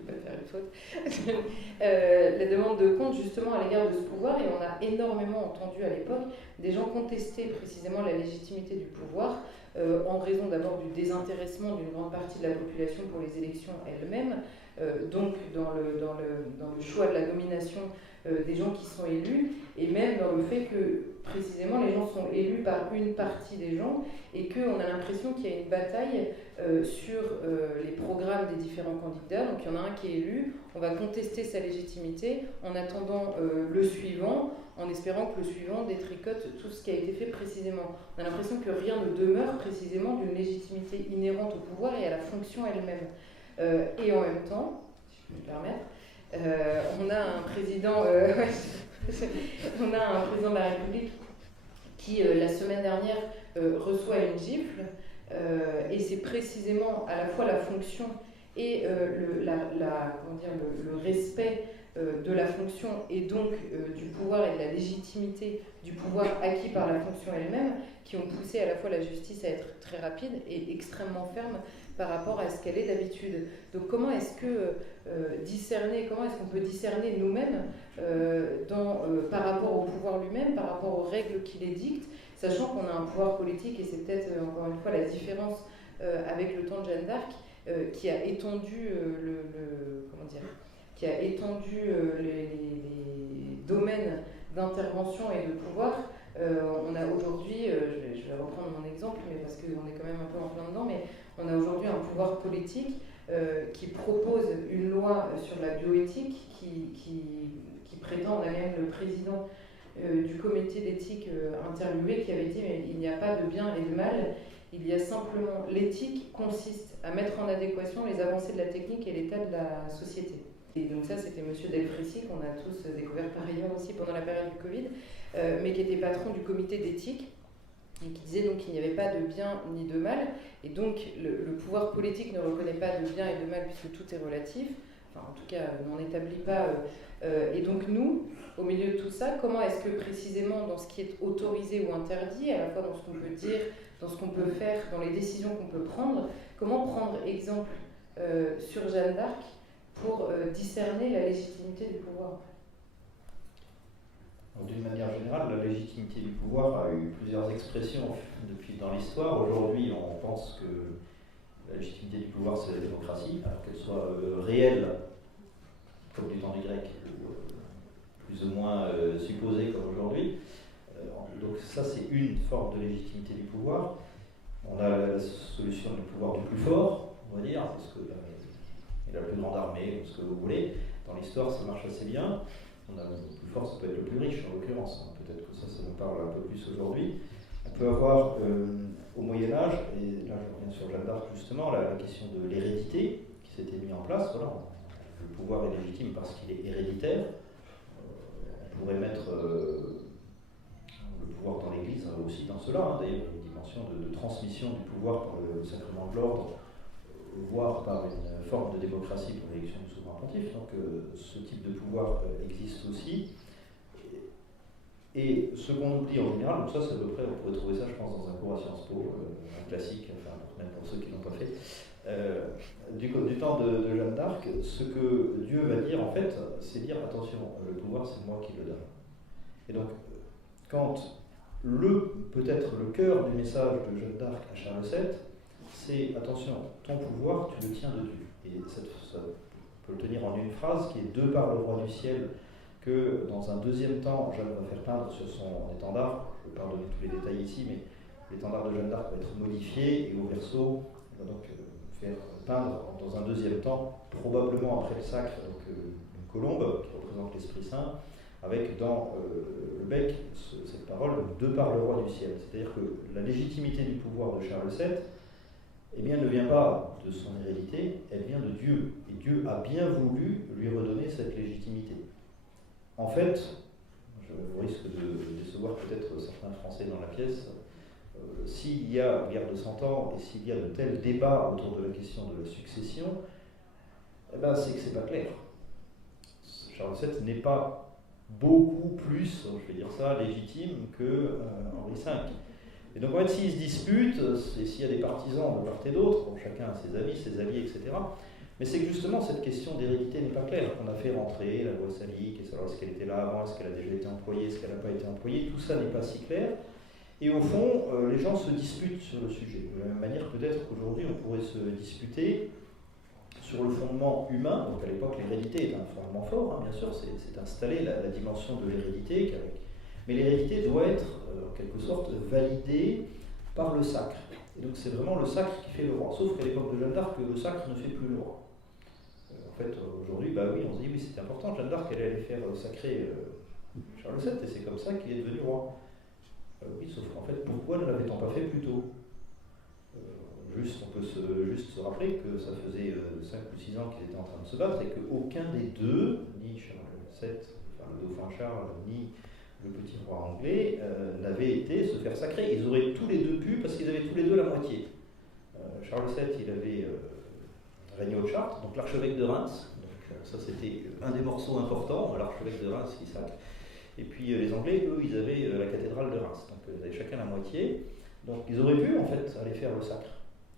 Je vais pas faire une faute. La demande de compte justement à l'égard de ce pouvoir, et on a énormément entendu à l'époque des gens contester précisément la légitimité du pouvoir en raison d'abord du désintéressement d'une grande partie de la population pour les élections elles-mêmes, donc dans le choix de la nomination des gens qui sont élus, et même dans le fait que précisément les gens sont élus par une partie des gens, et qu'on a l'impression qu'il y a une bataille sur les programmes des différents candidats. Donc il y en a un qui est élu, on va contester sa légitimité en attendant le suivant, en espérant que le suivant détricote tout ce qui a été fait précédément. On a l'impression que rien ne demeure précisément d'une légitimité inhérente au pouvoir et à la fonction elle-même. Et en même temps, si je peux me permettre, on a un président de la République qui, la semaine dernière, reçoit une gifle, et c'est précisément à la fois la fonction et le respect de la fonction et donc du pouvoir et de la légitimité du pouvoir acquis par la fonction elle-même, qui ont poussé à la fois la justice à être très rapide et extrêmement ferme par rapport à ce qu'elle est d'habitude. Donc comment est-ce qu'on peut discerner nous-mêmes par rapport au pouvoir lui-même, par rapport aux règles qui les dictent, sachant qu'on a un pouvoir politique, et c'est peut-être encore une fois la différence avec le temps de Jeanne d'Arc, qui a étendu les domaines d'intervention et de pouvoir. On a aujourd'hui, je vais reprendre mon exemple, mais parce qu'on est quand même un peu en plein dedans, mais on a aujourd'hui un pouvoir politique qui propose une loi sur la bioéthique qui prétend, on a même le président du comité d'éthique interviewé qui avait dit mais il n'y a pas de bien et de mal, il y a simplement l'éthique consiste à mettre en adéquation les avancées de la technique et l'état de la société. Et donc ça c'était monsieur Delfrécy qu'on a tous découvert par ailleurs aussi pendant la période du Covid, mais qui était patron du comité d'éthique et qui disait donc qu'il n'y avait pas de bien ni de mal, et donc le pouvoir politique ne reconnaît pas de bien et de mal puisque tout est relatif, enfin en tout cas n'en établit pas, et donc nous, au milieu de tout ça, comment est-ce que précisément dans ce qui est autorisé ou interdit, à la fois dans ce qu'on peut dire, dans ce qu'on peut faire, dans les décisions qu'on peut prendre, comment prendre exemple sur Jeanne d'Arc pour discerner la légitimité du pouvoir? D'une manière générale, la légitimité du pouvoir a eu plusieurs expressions dans l'histoire. Aujourd'hui, on pense que la légitimité du pouvoir, c'est la démocratie, alors qu'elle soit réelle, comme du temps du grec, ou plus ou moins supposée comme aujourd'hui. Donc ça, c'est une forme de légitimité du pouvoir. On a la solution du pouvoir du plus fort, on va dire, parce qu'il a la plus grande armée, ou ce que vous voulez. Dans l'histoire, ça marche assez bien. On a le plus fort, ça peut être le plus riche en l'occurrence. Peut-être que ça nous parle un peu plus aujourd'hui. On peut avoir au Moyen-Âge, et là je reviens sur Jeanne d'Arc justement, la question de l'hérédité qui s'était mise en place. Voilà. Le pouvoir est légitime parce qu'il est héréditaire. On pourrait mettre le pouvoir dans l'Église aussi dans cela. D'ailleurs, il y a une dimension de transmission du pouvoir par le sacrement de l'ordre, voire par une forme de démocratie pour l'élection du souverain pontife. Donc ce type de pouvoir existe aussi. Et ce qu'on oublie en général, donc ça c'est à peu près, on pourrait trouver ça je pense dans un cours à Sciences Po, un classique, enfin même pour ceux qui n'ont pas fait, du temps de Jeanne d'Arc, ce que Dieu va dire en fait, c'est dire attention, le pouvoir c'est moi qui le donne. Et donc quand peut-être le cœur du message de Jeanne d'Arc à Charles VII, c'est attention, ton pouvoir tu le tiens de Dieu. Et ça peut le tenir en une phrase qui est de par le roi du ciel, que dans un deuxième temps, Jeanne va faire peindre sur son étendard. Je ne vais pas donner tous les détails ici, mais l'étendard de Jeanne d'Arc va être modifié et au verso, on va donc faire peindre dans un deuxième temps, probablement après le sacre, donc une colombe qui représente l'Esprit Saint, avec dans le bec cette parole de par le roi du ciel. C'est-à-dire que la légitimité du pouvoir de Charles VII, eh bien, ne vient pas de son hérédité, elle vient de Dieu. Et Dieu a bien voulu lui redonner cette légitimité. En fait, je risque de décevoir peut-être certains Français dans la pièce, s'il y a guerre de 100 ans et s'il y a de tels débats autour de la question de la succession, eh ben, c'est que c'est pas clair. Charles VII n'est pas beaucoup plus, je vais dire ça, légitime que Henri V. Et donc en fait, s'ils se disputent, et s'il y a des partisans de part et d'autre, bon, chacun a ses amis, ses alliés, etc., mais c'est que justement cette question d'hérédité n'est pas claire. On a fait rentrer la loi salique, et savoir est-ce qu'elle était là avant, est-ce qu'elle a déjà été employée, est-ce qu'elle n'a pas été employée, tout ça n'est pas si clair. Et au fond, les gens se disputent sur le sujet. De la même manière, peut-être qu'aujourd'hui, on pourrait se disputer sur le fondement humain. Donc à l'époque, l'hérédité est un fondement fort, hein, bien sûr, c'est installé la dimension de l'hérédité. Mais l'hérédité doit être, en quelque sorte, validée par le sacre. Et donc c'est vraiment le sacre qui fait le roi. Sauf qu'à l'époque de Jeanne d'Arc, le sacre ne fait plus le roi. En fait, aujourd'hui, bah oui, on se dit, oui, c'était important, Jeanne d'Arc, elle allait faire sacrer Charles VII, et c'est comme ça qu'il est devenu roi. Oui, sauf qu'en fait, pourquoi ne l'avait-on pas fait plus tôt? On peut juste se rappeler que ça faisait 5 ou 6 ans qu'ils étaient en train de se battre, et qu'aucun des deux, ni Charles VII, enfin le dauphin Charles, ni le petit roi anglais, n'avait été se faire sacrer. Ils auraient tous les deux pu, parce qu'ils avaient tous les deux la moitié. Charles VII, il avait Regnault de Chartres, donc l'archevêque de Reims. Donc, ça, c'était un des morceaux importants, l'archevêque de Reims qui sacre. Et puis les Anglais, eux, ils avaient la cathédrale de Reims. Donc ils avaient chacun la moitié. Donc ils auraient pu, en fait, aller faire le sacre.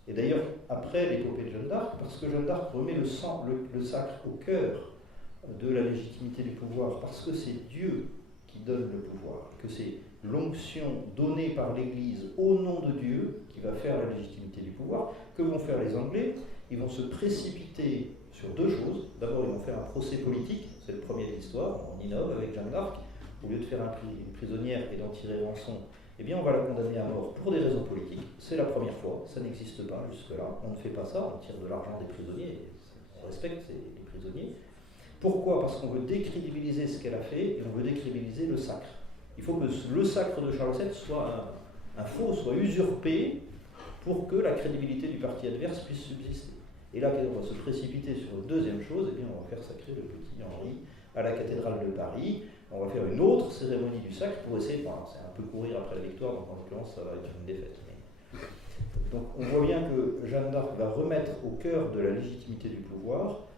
Et d'ailleurs, après l'épopée de Jeanne d'Arc, parce que Jeanne d'Arc remet le sacre au cœur de la légitimité du pouvoir, parce que c'est Dieu qui donne le pouvoir, que c'est l'onction donnée par l'Église au nom de Dieu qui va faire la légitimité du pouvoir. Que vont faire les Anglais? Ils vont se précipiter sur deux choses. D'abord, ils vont faire un procès politique, c'est le premier de l'histoire, on innove avec Jeanne d'Arc. Au lieu de faire une prisonnière et d'en tirer rançon, eh bien on va la condamner à mort pour des raisons politiques. C'est la première fois, ça n'existe pas jusque-là. On ne fait pas ça, on tire de l'argent des prisonniers, on respecte les prisonniers. Pourquoi? Parce qu'on veut décrédibiliser ce qu'elle a fait et on veut décrédibiliser le sacre. Il faut que le sacre de Charles VII soit un faux, soit usurpé pour que la crédibilité du parti adverse puisse subsister. Et là, on va se précipiter sur une deuxième chose, eh bien on va faire sacrer le petit Henri à la cathédrale de Paris. On va faire une autre cérémonie du sacre pour essayer, bon, c'est un peu courir après la victoire, donc en l'occurrence ça va être une défaite. Donc on voit bien que Jeanne d'Arc va remettre au cœur de la légitimité du pouvoir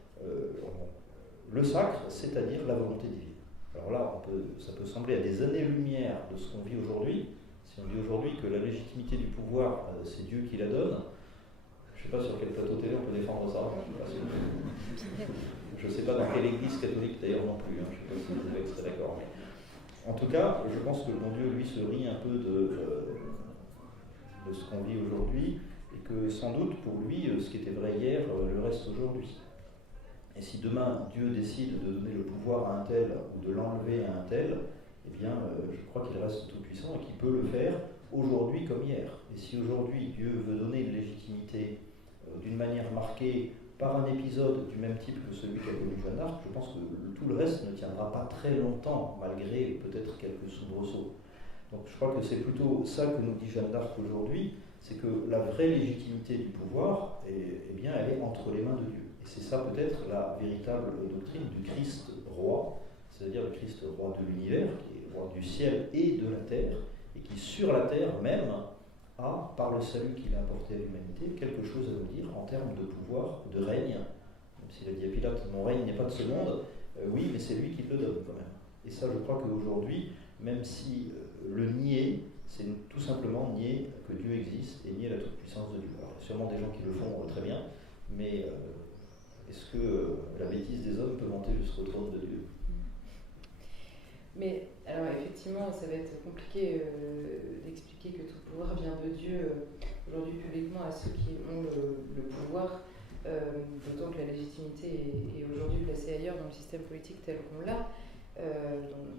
le sacre, c'est-à-dire la volonté divine. Alors là, ça peut sembler à des années-lumière de ce qu'on vit aujourd'hui. Si on dit aujourd'hui que la légitimité du pouvoir, c'est Dieu qui la donne, je ne sais pas sur quel plateau télé on peut défendre ça. Je ne sais pas dans quelle église catholique d'ailleurs non plus, je ne sais pas si les évêques seraient d'accord. Mais en tout cas, je pense que le bon Dieu, lui, se rit un peu de ce qu'on vit aujourd'hui, et que sans doute pour lui, ce qui était vrai hier, le reste aujourd'hui. Et si demain Dieu décide de donner le pouvoir à un tel ou de l'enlever à un tel, eh bien, je crois qu'il reste tout puissant et qu'il peut le faire aujourd'hui comme hier. Et si aujourd'hui Dieu veut donner une légitimité d'une manière marquée par un épisode du même type que celui qu'a connu Jeanne d'Arc, je pense que tout le reste ne tiendra pas très longtemps, malgré peut-être quelques soubresauts. Donc je crois que c'est plutôt ça que nous dit Jeanne d'Arc aujourd'hui, c'est que la vraie légitimité du pouvoir, eh bien, elle est entre les mains de Dieu. Et c'est ça peut-être la véritable doctrine du Christ roi, c'est-à-dire le Christ roi de l'univers, qui est roi du ciel et de la terre, et qui sur la terre même a, par le salut qu'il a apporté à l'humanité, quelque chose à nous dire en termes de pouvoir, de règne. Même s'il a dit à Pilate, mon règne n'est pas de ce monde, oui, mais c'est lui qui le donne quand même. Et ça, je crois qu'aujourd'hui, même si le nier, c'est tout simplement nier que Dieu existe et nier la toute-puissance de Dieu. Alors, il y a sûrement des gens qui le font très bien, mais est-ce que la bêtise des hommes peut monter jusqu'au trône de Dieu? Mais alors effectivement, ça va être compliqué d'expliquer que tout pouvoir vient de Dieu aujourd'hui publiquement à ceux qui ont le pouvoir, d'autant que la légitimité est aujourd'hui placée ailleurs dans le système politique tel qu'on l'a,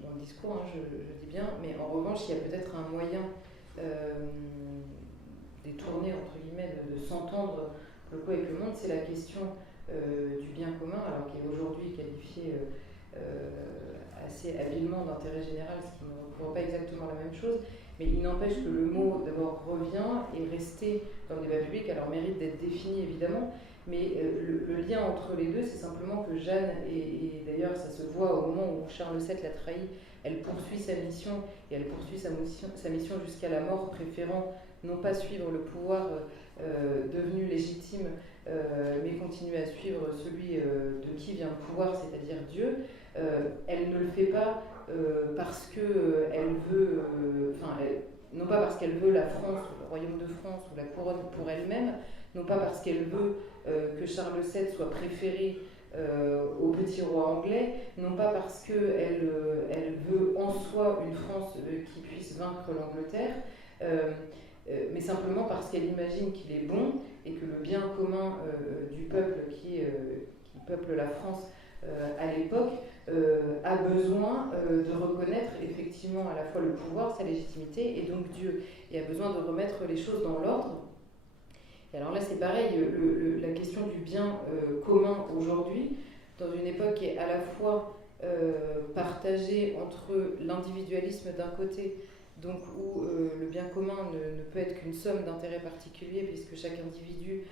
dans le discours, je dis bien, mais en revanche, il y a peut-être un moyen détourné, entre guillemets, de s'entendre pour le coup avec le monde, c'est la question du bien commun, alors qui est aujourd'hui qualifiée assez habilement d'intérêt général, ce qui ne recouvre pas exactement la même chose, mais il n'empêche que le mot d'abord revient et resté dans le débat public, alors mérite d'être défini évidemment, mais le lien entre les deux, c'est simplement que Jeanne, et d'ailleurs ça se voit au moment où Charles VII l'a trahi, elle poursuit sa mission, et elle poursuit sa mission jusqu'à la mort, préférant non pas suivre le pouvoir devenu légitime, mais continuer à suivre celui de qui vient le pouvoir, c'est-à-dire Dieu. Elle ne le fait pas parce qu'elle veut, non pas parce qu'elle veut la France, le royaume de France ou la couronne pour elle-même, non pas parce qu'elle veut que Charles VII soit préféré au petit roi anglais, non pas parce qu'elle veut en soi une France qui puisse vaincre l'Angleterre, mais simplement parce qu'elle imagine qu'il est bon et que le bien commun du peuple qui peuple la France à l'époque a besoin de reconnaître effectivement à la fois le pouvoir, sa légitimité et donc Dieu, et a besoin de remettre les choses dans l'ordre. Et alors là c'est pareil, la question du bien commun aujourd'hui, dans une époque qui est à la fois partagée entre l'individualisme d'un côté, donc où le bien commun ne peut être qu'une somme d'intérêts particuliers puisque chaque individu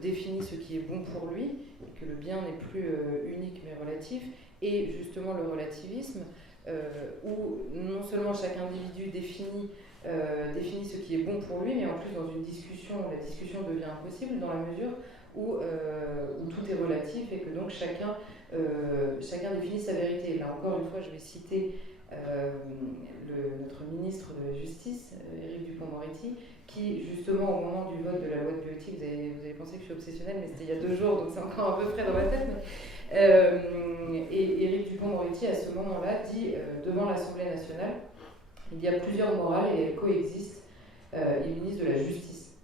définit ce qui est bon pour lui, et que le bien n'est plus unique mais relatif, et justement le relativisme, où non seulement chaque individu définit ce qui est bon pour lui, mais en plus dans une discussion, la discussion devient impossible dans la mesure où tout est relatif et que donc chacun définit sa vérité. Là encore une fois, je vais citer notre ministre de la Justice, Éric Dupond-Moretti, qui justement au moment du vote de la loi de bioéthique, vous avez pensé que je suis obsessionnelle, mais c'était il y a 2 jours, donc c'est encore un peu frais dans ma tête, et Éric Dupond-Moretti à ce moment-là dit devant l'Assemblée nationale, il y a plusieurs morales et elles coexistent, il est ministre de la Justice.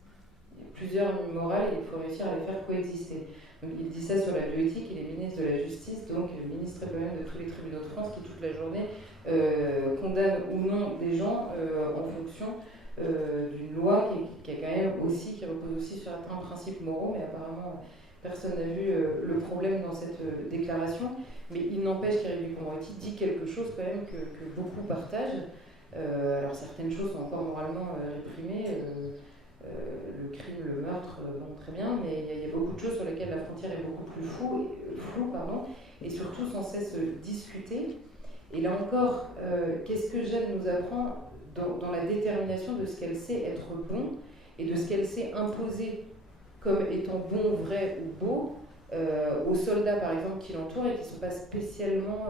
Il y a plusieurs morales et il faut réussir à les faire coexister. Donc il dit ça sur la bioéthique, il est ministre de la Justice, donc le ministre quand même de tous les tribunaux de France qui toute la journée condamne ou non des gens en fonction d'une loi qui est quand même aussi, qui repose aussi sur certains principes moraux, mais apparemment personne n'a vu le problème dans cette déclaration. Mais il n'empêche qu'Éric Dupond-Moretti dit quelque chose quand même que beaucoup partagent. Alors certaines choses sont encore moralement réprimées, le crime, le meurtre, bon, très bien, mais il y a beaucoup de choses sur lesquelles la frontière est beaucoup plus floue, et surtout sans cesse discutée. Et là encore, qu'est-ce que Jeanne nous apprend dans la détermination de ce qu'elle sait être bon et de ce qu'elle sait imposer comme étant bon, vrai ou beau aux soldats par exemple qui l'entourent et qui ne sont pas spécialement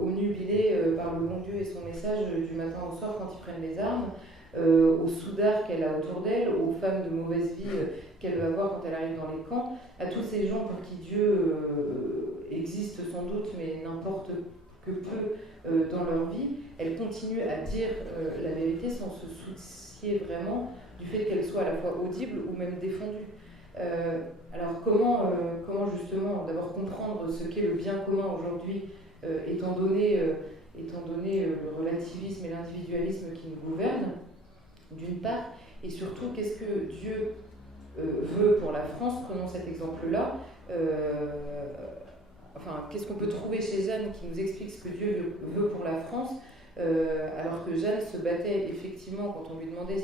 obnubilés par le bon Dieu et son message du matin au soir quand ils prennent les armes, aux soudards qu'elle a autour d'elle, aux femmes de mauvaise vie qu'elle va voir quand elle arrive dans les camps, à tous ces gens pour qui Dieu existe sans doute mais n'importe que peu dans leur vie, elle continue à dire la vérité sans se soucier vraiment du fait qu'elle soit à la fois audible ou même défendue. Alors comment justement d'abord comprendre ce qu'est le bien commun aujourd'hui, étant donné le relativisme et l'individualisme qui nous gouvernent, d'une part, et surtout qu'est-ce que Dieu veut pour la France, prenons cet exemple-là, qu'est-ce qu'on peut trouver chez Jeanne qui nous explique ce que Dieu veut pour la France, alors que Jeanne se battait effectivement quand on lui demandait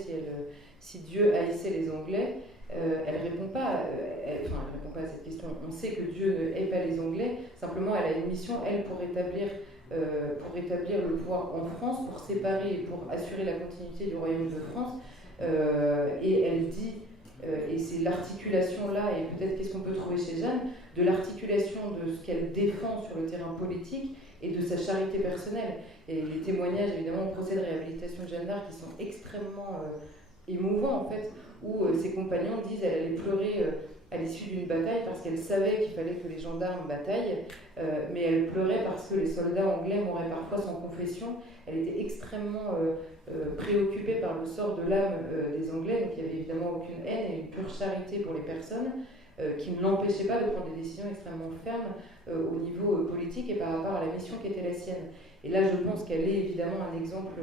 si Dieu haïssait les Anglais. Elle répond pas à cette question. On sait que Dieu ne hait pas les Anglais, simplement elle a une mission, elle, pour rétablir le pouvoir en France, pour séparer et pour assurer la continuité du royaume de France. Et elle dit, et c'est l'articulation là, et peut-être qu'est-ce qu'on peut trouver chez Jeanne, de l'articulation de ce qu'elle défend sur le terrain politique et de sa charité personnelle. Et les témoignages, évidemment, au procès de réhabilitation de Jeanne d'Arc, qui sont extrêmement émouvants, en fait, où ses compagnons disent qu'elle allait pleurer à l'issue d'une bataille parce qu'elle savait qu'il fallait que les gendarmes bataillent, mais elle pleurait parce que les soldats anglais mouraient parfois sans confession. Elle était extrêmement préoccupée par le sort de l'âme des Anglais, donc il n'y avait évidemment aucune haine et une pure charité pour les personnes qui ne l'empêchaient pas de prendre des décisions extrêmement fermes au niveau politique et par rapport à la mission qui était la sienne. Et là, je pense qu'elle est évidemment un exemple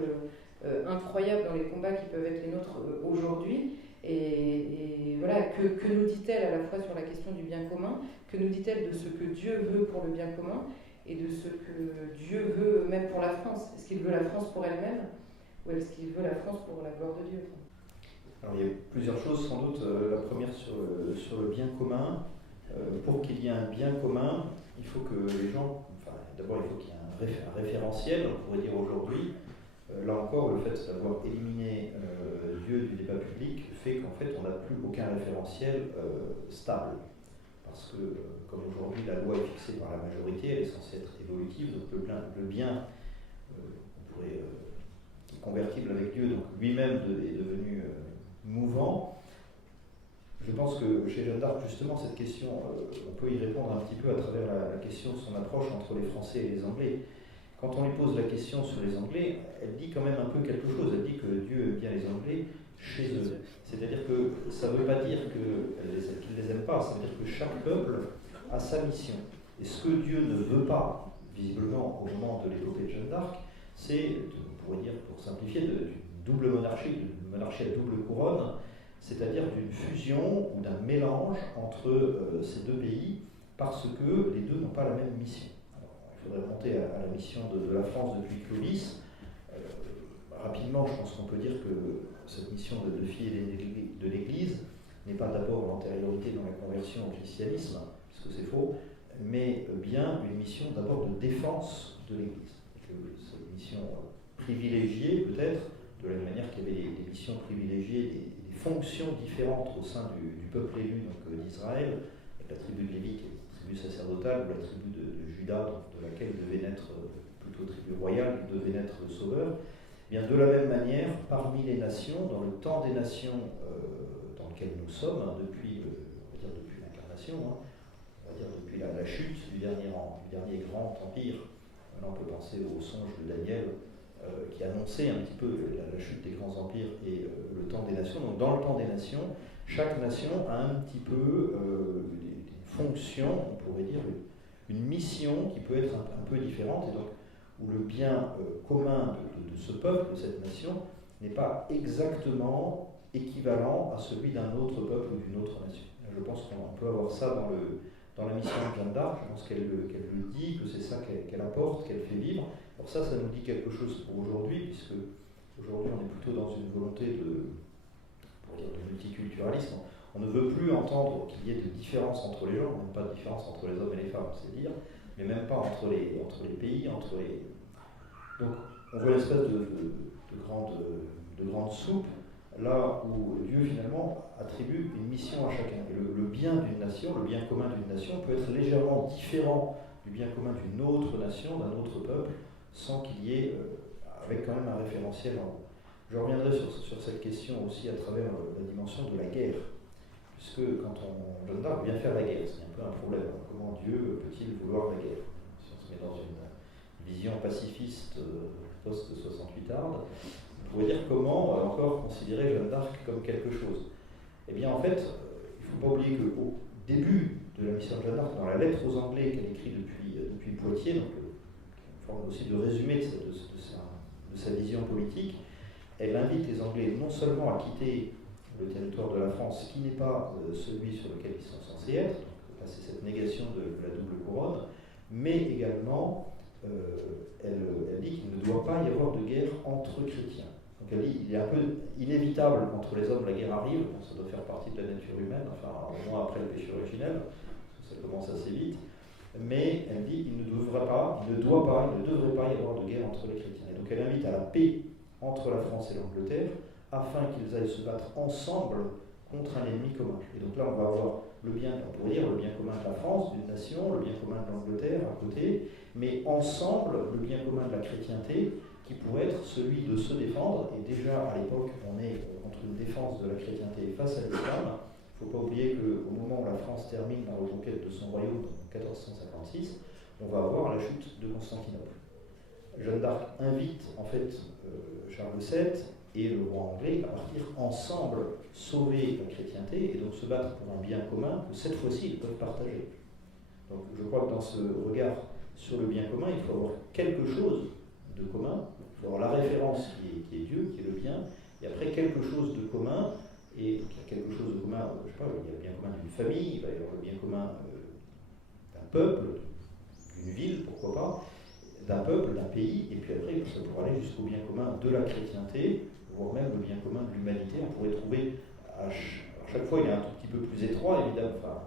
incroyable dans les combats qui peuvent être les nôtres aujourd'hui. Et voilà, que nous dit-elle à la fois sur la question du bien commun, que nous dit-elle de ce que Dieu veut pour le bien commun et de ce que Dieu veut même pour la France. Est-ce qu'il veut la France pour elle-même ou est-ce qu'il veut la France pour la gloire de Dieu? Alors il y a plusieurs choses sans doute. La première sur le bien commun. Pour qu'il y ait un bien commun, il faut que les gens... d'abord il faut qu'il y ait un référentiel, on pourrait dire aujourd'hui. Là encore, le fait d'avoir éliminé Dieu du débat public fait qu'en fait, on n'a plus aucun référentiel stable. Parce que, comme aujourd'hui, la loi est fixée par la majorité, elle est censée être évolutive, donc le bien on pourrait, qui est convertible avec Dieu, donc lui-même est devenu mouvant. Je pense que chez Jeanne d'Arc, justement, cette question, on peut y répondre un petit peu à travers la question de son approche entre les Français et les Anglais. Quand on lui pose la question sur les Anglais, elle dit quand même un peu quelque chose. Elle dit que Dieu aime bien les Anglais chez eux. C'est-à-dire que ça ne veut pas dire qu'il ne les aime pas, ça veut dire que chaque peuple a sa mission. Et ce que Dieu ne veut pas, visiblement, au moment de l'épopée de Jeanne d'Arc, c'est, on pourrait dire pour simplifier, d'une double monarchie, d'une monarchie à double couronne, c'est-à-dire d'une fusion ou d'un mélange entre ces deux pays, parce que les deux n'ont pas la même mission. Il faudrait remonter à la mission de la France depuis Clovis. Rapidement, je pense qu'on peut dire que cette mission de fille de l'Église n'est pas d'abord l'antériorité dans la conversion au christianisme, puisque c'est faux, mais bien une mission d'abord de défense de l'Église. C'est une mission privilégiée, peut-être, de la même manière qu'il y avait des missions privilégiées des fonctions différentes au sein du peuple élu d'Israël, avec la tribu de Lévi qui est une tribu sacerdotale, ou la tribu de Juda, de laquelle devait naître, plutôt tribu royale, devait naître le Sauveur. Eh bien, de la même manière, parmi les nations, dans le temps des nations dans lequel nous sommes, on va dire depuis l'incarnation, on va dire depuis la chute du dernier grand empire. Là, on peut penser au songe de Daniel qui annonçait un petit peu la chute des grands empires et le temps des nations. Donc, dans le temps des nations, chaque nation a un petit peu des fonctions, on pourrait dire une mission qui peut être un peu différente, et donc où le bien commun de ce peuple, de cette nation, n'est pas exactement équivalent à celui d'un autre peuple ou d'une autre nation. Je pense qu'on peut avoir ça dans la mission de Jeanne d'Arc. Je pense qu'elle le dit, que c'est ça qu'elle apporte, qu'elle fait vivre. Alors ça nous dit quelque chose pour aujourd'hui, puisque aujourd'hui on est plutôt dans une volonté de multiculturalisme. On ne veut plus entendre qu'il y ait de différence entre les gens, même pas de différence entre les hommes et les femmes, c'est dire, mais même pas entre les pays, Donc on voit l'espèce de grande soupe, là où Dieu finalement attribue une mission à chacun. Et le bien d'une nation, le bien commun d'une nation peut être légèrement différent du bien commun d'une autre nation, d'un autre peuple, sans qu'il y ait, avec quand même un référentiel en haut. Je reviendrai sur cette question aussi à travers la dimension de la guerre, puisque quand Jeanne d'Arc vient faire la guerre, c'est un peu un problème. Comment Dieu peut-il vouloir la guerre? Si on se met dans une vision pacifiste post-68arde, on pourrait dire comment encore considérer Jeanne d'Arc comme quelque chose. Eh bien en fait, il ne faut pas oublier qu'au début de la mission de Jeanne d'Arc, dans la lettre aux Anglais qu'elle écrit depuis Poitiers, donc une forme aussi de résumé de sa vision politique, elle invite les Anglais non seulement à quitter le territoire de la France, qui n'est pas celui sur lequel ils sont censés être, donc c'est cette négation de la double couronne, mais également elle dit qu'il ne doit pas y avoir de guerre entre chrétiens. Donc elle dit qu'il est un peu inévitable qu'entre les hommes la guerre arrive, ça doit faire partie de la nature humaine, enfin au moins après le péché originel, ça commence assez vite, mais elle dit qu'il ne devrait pas y avoir de guerre entre les chrétiens. Et donc elle invite à la paix entre la France et l'Angleterre, afin qu'ils aillent se battre ensemble contre un ennemi commun. Et donc là, on va avoir on pourrait dire le bien commun de la France, d'une nation, le bien commun de l'Angleterre à côté, mais ensemble, le bien commun de la chrétienté, qui pourrait être celui de se défendre. Et déjà, à l'époque, on est contre une défense de la chrétienté face à l'islam. Il ne faut pas oublier qu'au moment où la France termine la reconquête de son royaume, en 1456, on va avoir la chute de Constantinople. Jeanne d'Arc invite en fait Charles VII et le roi anglais à partir ensemble sauver la chrétienté et donc se battre pour un bien commun que cette fois-ci ils peuvent partager. Donc je crois que dans ce regard sur le bien commun, il faut avoir quelque chose de commun, il faut avoir la référence qui est Dieu, qui est le bien, et après quelque chose de commun, et il y a quelque chose de commun, je sais pas, il y a le bien commun d'une famille, il va y avoir le bien commun d'un peuple, d'une ville, pourquoi pas, d'un peuple, d'un pays, et puis après ça pourra aller jusqu'au bien commun de la chrétienté, voire même le bien commun de l'humanité. On pourrait trouver, à chaque fois il est un tout petit peu plus étroit, évidemment, enfin,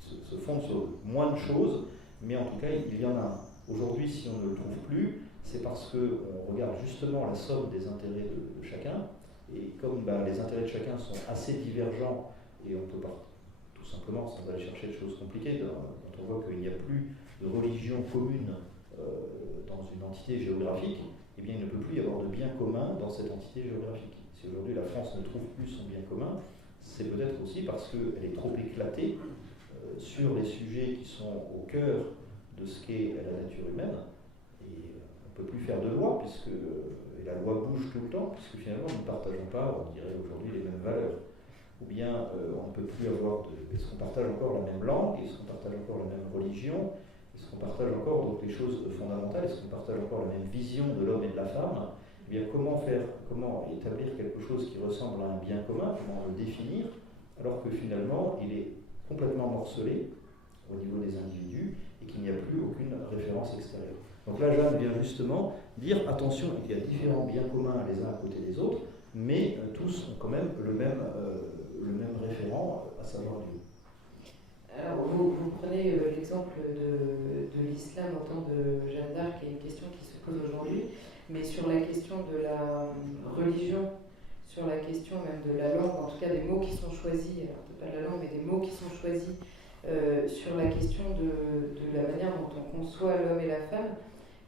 se fonde sur moins de choses, mais en tout cas il y en a un. Aujourd'hui, si on ne le trouve plus, c'est parce qu'on regarde justement la somme des intérêts de chacun, et comme les intérêts de chacun sont assez divergents, et on peut pas tout simplement, sans aller chercher de choses compliquées, quand on voit qu'il n'y a plus de religion commune dans une entité géographique, eh bien il ne peut plus y avoir de bien commun dans cette entité géographique. Si aujourd'hui la France ne trouve plus son bien commun, c'est peut-être aussi parce qu'elle est trop éclatée sur les sujets qui sont au cœur de ce qu'est la nature humaine, et on ne peut plus faire de loi, puisque la loi bouge tout le temps, puisque finalement nous ne partageons pas, on dirait aujourd'hui, les mêmes valeurs. Ou bien on ne peut plus avoir est-ce qu'on partage encore la même langue, est-ce qu'on partage encore la même religion, est-ce qu'on partage encore donc, les choses fondamentales, est-ce qu'on partage encore la même vision de l'homme et de la femme? Eh bien comment établir quelque chose qui ressemble à un bien commun, comment le définir, alors que finalement il est complètement morcelé au niveau des individus et qu'il n'y a plus aucune référence extérieure. Donc là, Jeanne vient justement dire attention, il y a différents biens communs les uns à côté des autres, mais tous ont quand même le même référent, à savoir Dieu. Alors, vous prenez l'exemple de l'islam en tant de Jeanne d'Arc, qui est une question qui se pose aujourd'hui, mais sur la question de la religion sur la question même de la langue, en tout cas des mots qui sont choisis, alors pas de la langue, mais des mots qui sont choisis sur la question de la manière dont on conçoit l'homme et la femme.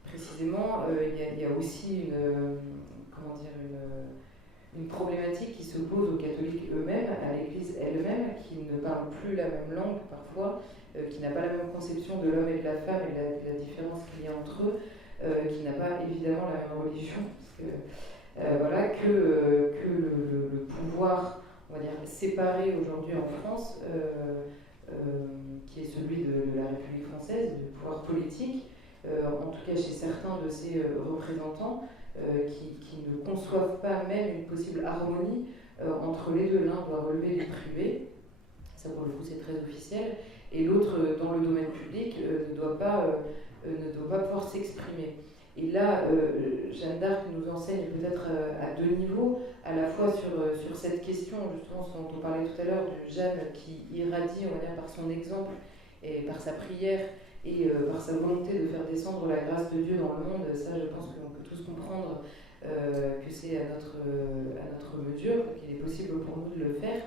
Précisément, il y a aussi une problématique qui se pose aux catholiques eux-mêmes, à l'Église elle-même, qui ne parle plus la même langue parfois, qui n'a pas la même conception de l'homme et de la femme et de la différence qu'il y a entre eux, qui n'a pas évidemment la même religion, parce que le pouvoir, on va dire, séparé aujourd'hui en France, qui est celui de la République française, du pouvoir politique, en tout cas chez certains de ses représentants, qui ne conçoivent pas même une possible harmonie entre les deux. L'un doit relever du privé, ça pour le coup c'est très officiel, et l'autre dans le domaine public ne doit pas pouvoir s'exprimer. Et là, Jeanne d'Arc nous enseigne peut-être à deux niveaux, à la fois sur cette question, justement, dont on parlait tout à l'heure, de Jeanne qui irradie, on va dire, par son exemple et par sa prière et par sa volonté de faire descendre la grâce de Dieu dans le monde. Ça, je pense qu'on peut tous comprendre que c'est à notre mesure, qu'il est possible pour nous de le faire.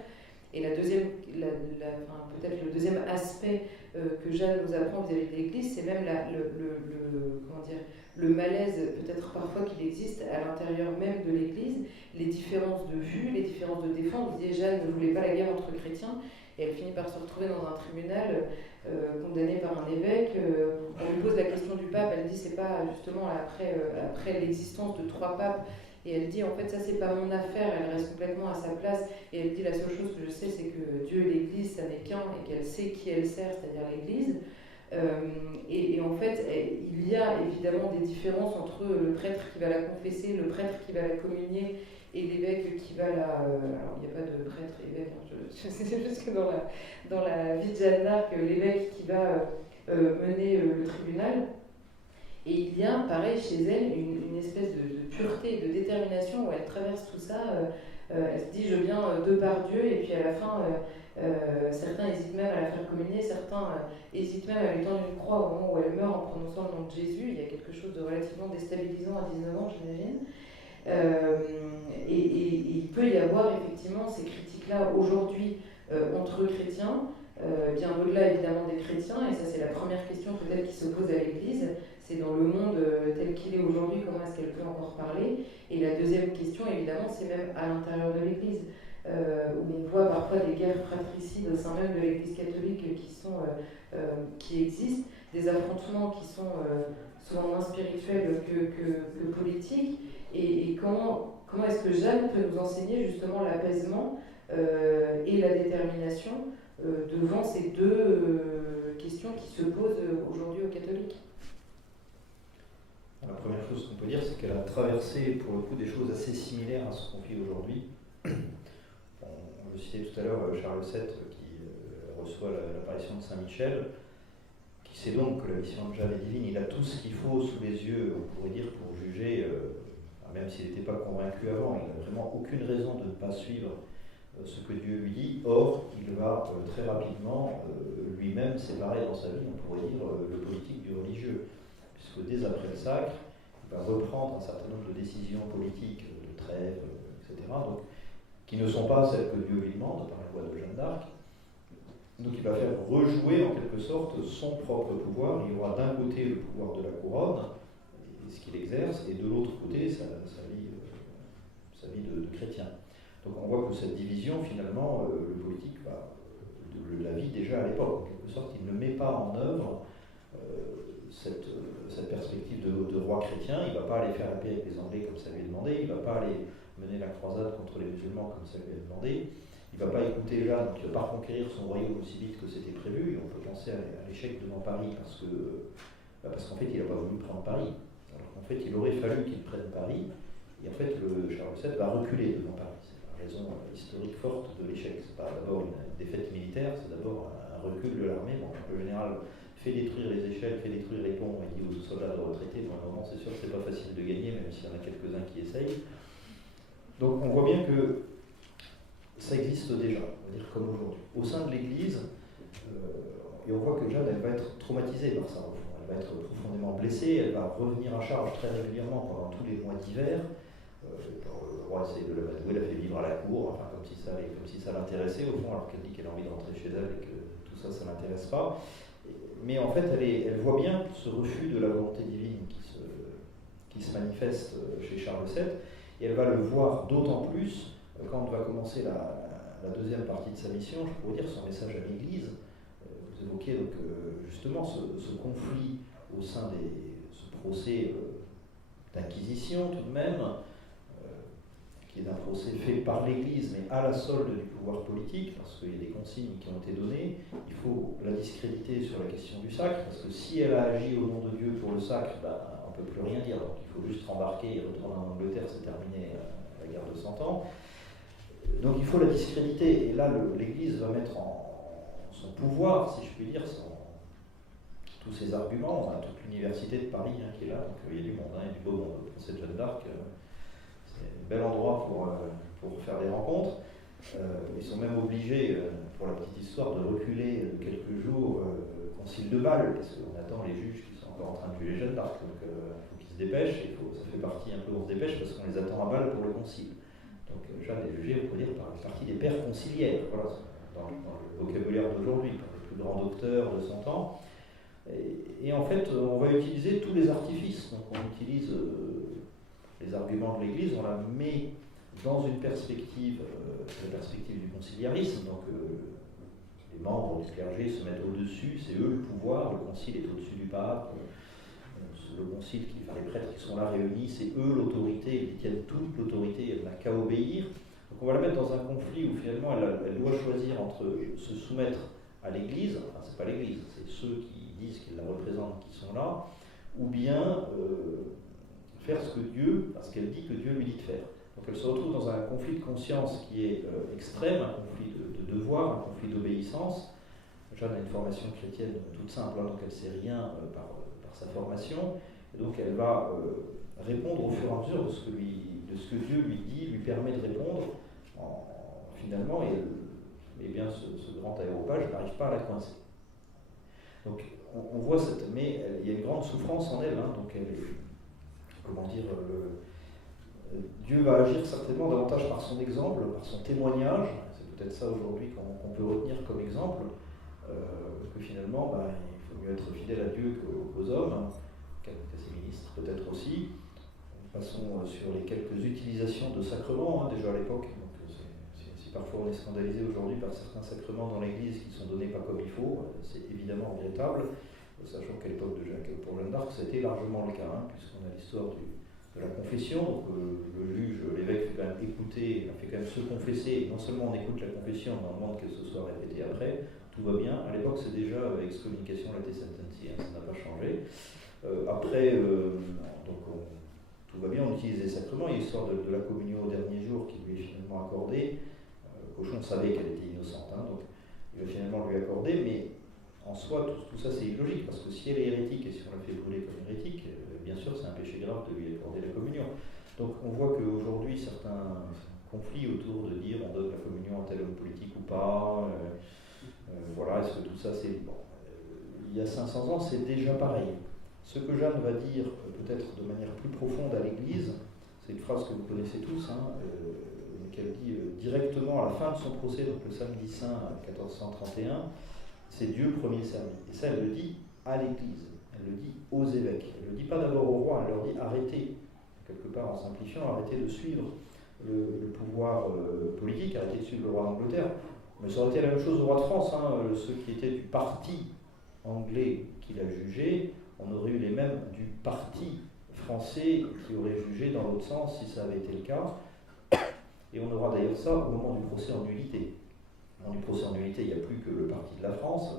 Et la deuxième, peut-être le deuxième aspect que Jeanne nous apprend vis-à-vis de l'Église, c'est même le malaise peut-être parfois qu'il existe à l'intérieur même de l'Église, les différences de vue, les différences de défense. Vous disiez, Jeanne ne voulait pas la guerre entre chrétiens, et elle finit par se retrouver dans un tribunal condamnée par un évêque. On lui pose la question du pape, elle dit c'est pas justement après l'existence de 3 papes, et elle dit en fait ça c'est pas mon affaire, elle reste complètement à sa place, et elle dit la seule chose que je sais c'est que Dieu et l'Église ça n'est qu'un, et qu'elle sait qui elle sert, c'est-à-dire l'Église. Et en fait, il y a évidemment des différences entre le prêtre qui va la confesser, le prêtre qui va la communier et l'évêque qui va la... alors, il n'y a pas de prêtre évêque, hein, je sais juste que dans la vie de Jeanne d'Arc, l'évêque qui va mener le tribunal. Et il y a, pareil, chez elle, une espèce de pureté et de détermination où elle traverse tout ça. Elle se dit, je viens de par Dieu, et puis à la fin... certains hésitent même à la faire communier, certains hésitent même à lui tendre une croix au moment où elle meurt en prononçant le nom de Jésus. Il y a quelque chose de relativement déstabilisant à 19 ans, j'imagine. Et il peut y avoir effectivement ces critiques-là aujourd'hui entre chrétiens, bien au-delà évidemment des chrétiens, et ça c'est la première question peut-être qui se pose à l'Église, c'est dans le monde tel qu'il est aujourd'hui, comment est-ce qu'elle peut encore parler. Et la deuxième question évidemment c'est même à l'intérieur de l'Église. Où on voit parfois des guerres fratricides au sein même de l'Église catholique qui existent, des affrontements qui sont souvent moins spirituels que politiques, et comment est-ce que Jeanne peut nous enseigner justement l'apaisement et la détermination devant ces deux questions qui se posent aujourd'hui aux catholiques. La première chose qu'on peut dire, c'est qu'elle a traversé pour le coup des choses assez similaires à ce qu'on vit aujourd'hui. On le citait tout à l'heure, Charles VII qui reçoit l'apparition de Saint-Michel, qui sait donc que la mission de Jeanne est divine. Il a tout ce qu'il faut sous les yeux, on pourrait dire, pour juger, même s'il n'était pas convaincu avant. Il n'a vraiment aucune raison de ne pas suivre ce que Dieu lui dit. Or, il va très rapidement lui-même séparer dans sa vie, on pourrait dire, le politique du religieux. Puisque dès après le sacre, il va reprendre un certain nombre de décisions politiques, de trêve, etc., donc, qui ne sont pas celles que Dieu lui demande par la voix de Jeanne d'Arc. Donc il va faire rejouer en quelque sorte son propre pouvoir. Il y aura d'un côté le pouvoir de la couronne, et ce qu'il exerce, et de l'autre côté sa vie de chrétien. Donc on voit que cette division, finalement, le politique la vit déjà à l'époque. En quelque sorte, il ne met pas en œuvre cette perspective de roi chrétien. Il ne va pas aller faire la paix avec les Anglais comme ça lui est demandé, il ne va pas aller mener la croisade contre les musulmans comme ça lui est demandé, il ne va pas écouter Jeanne, donc il ne va pas reconquérir son royaume aussi vite que c'était prévu, et on peut penser à l'échec devant Paris parce qu'en fait il n'a pas voulu prendre Paris. Alors qu'en fait il aurait fallu qu'il prenne Paris, et en fait Charles VII va reculer devant Paris. C'est la raison historique forte de l'échec. Ce n'est pas d'abord une défaite militaire, c'est d'abord un recul de l'armée. Bon, le général fait détruire les échelles, fait détruire les ponts, et dit aux soldats de retraiter. Bon, à un moment, c'est sûr que c'est pas facile de gagner, même s'il y en a quelques-uns qui essayent. Donc on voit bien que ça existe déjà, on va dire comme aujourd'hui. Au sein de l'Église, et on voit que Jeanne, elle va être traumatisée par sa réforme, elle va être profondément blessée, elle va revenir à charge très régulièrement pendant tous les mois d'hiver, crois, essaye de l'amadouer, la fait vivre à la cour, enfin comme si ça l'intéressait au fond, alors qu'elle dit qu'elle a envie de rentrer chez elle et que tout ça, ça l'intéresse pas. Mais en fait, elle voit bien ce refus de la volonté divine qui se manifeste chez Charles VII, et elle va le voir d'autant plus quand va commencer la deuxième partie de sa mission, je pourrais dire son message à l'Église. Vous évoquez donc justement ce conflit au sein ce procès d'inquisition tout de même, qui est un procès fait par l'Église, mais à la solde du pouvoir politique, parce qu'il y a des consignes qui ont été données. Il faut la discréditer sur la question du sacre, parce que si elle a agi au nom de Dieu pour le sacre, on ne peut plus rien dire. Donc il faut juste rembarquer et retourner en Angleterre, c'est terminé la guerre de 100 ans. Donc il faut la discréditer, et là l'Église va mettre en son pouvoir, si je puis dire, tous ses arguments. On a toute l'université de Paris qui est là, donc il y a du monde, il y a du beau monde. Pour cette Jeanne d'Arc, c'est un bel endroit pour faire des rencontres. Ils sont même obligés, pour la petite histoire, de reculer quelques jours au concile de Bâle, parce qu'on attend les juges qui sont encore en train de juger Jeanne d'Arc, donc il faut qu'ils se dépêchent, ça fait partie un peu, on se dépêche parce qu'on les attend à Bâle pour le concile. Donc Jeanne est jugée, on peut dire, par une partie des pères conciliaires, voilà, dans le vocabulaire d'aujourd'hui, par les plus grands docteurs de son temps. Et en fait, on va utiliser tous les artifices. Donc on utilise les arguments de l'Église, on la met dans une perspective, la perspective du conciliarisme. Donc les membres du clergé se mettent au-dessus, c'est eux le pouvoir, le concile est au-dessus du pape. Le concile, les prêtres qui sont là réunis, c'est eux l'autorité, ils détiennent toute l'autorité, elle n'a qu'à obéir. Donc on va la mettre dans un conflit où finalement elle doit choisir entre se soumettre à l'Église, enfin c'est pas l'Église, c'est ceux qui disent qu'ils la représentent qui sont là, ou bien faire ce qu'elle dit que Dieu lui dit de faire. Donc elle se retrouve dans un conflit de conscience qui est extrême, un conflit de devoir, un conflit d'obéissance. Jeanne a une formation chrétienne toute simple, donc elle ne sait rien par sa formation, et donc elle va répondre au fur et à mesure de ce que Dieu lui dit, lui permet de répondre, finalement, et bien ce grand aéropage n'arrive pas à la coincer. Donc on voit mais il y a une grande souffrance en elle, donc elle est, comment dire, Dieu va agir certainement davantage par son exemple, par son témoignage, c'est peut-être ça aujourd'hui qu'on peut retenir comme exemple, que finalement, il faut mieux être fidèle à Dieu qu'aux hommes, qu'à ses ministres peut-être aussi. Passons sur les quelques utilisations de sacrements, déjà à l'époque. Donc, si parfois on est scandalisé aujourd'hui par certains sacrements dans l'Église qui sont donnés pas comme il faut, c'est évidemment regrettable, sachant qu'à l'époque pour Jeanne d'Arc, c'était largement le cas, puisqu'on a l'histoire de la confession, donc le juge, l'évêque fait quand même écouter, fait quand même se confesser, et non seulement on écoute la confession, mais on demande qu'elle se soit répétée après. Tout va bien. À l'époque, c'est déjà excommunication, late sententia, ça n'a pas changé. Après, tout va bien, on utilise les sacrements. Il y a l'histoire de la communion au dernier jour qui lui est finalement accordée. Cochon savait qu'elle était innocente, donc il va finalement lui accorder, mais en soi, tout ça c'est illogique, parce que si elle est hérétique et si on la fait brûler comme hérétique, bien sûr c'est un péché grave de lui accorder la communion. Donc on voit qu'aujourd'hui, certains conflits autour de dire on donne la communion à tel homme politique ou pas. Voilà, est-ce que tout ça c'est... Bon, il y a 500 ans, c'est déjà pareil. Ce que Jeanne va dire, peut-être de manière plus profonde à l'Église, c'est une phrase que vous connaissez tous, qu'elle dit directement à la fin de son procès, donc le samedi saint 1431, c'est Dieu premier servi. Et ça, elle le dit à l'Église, elle le dit aux évêques. Elle ne le dit pas d'abord au roi, elle leur dit arrêtez, quelque part en simplifiant, arrêtez de suivre le pouvoir politique, arrêtez de suivre le roi d'Angleterre. Mais ça aurait été la même chose au roi de France, ceux qui étaient du parti anglais qui l'a jugé, on aurait eu les mêmes du parti français qui aurait jugé dans l'autre sens si ça avait été le cas. Et on aura d'ailleurs ça au moment du procès en nullité. Au moment du procès en nullité, il n'y a plus que le parti de la France,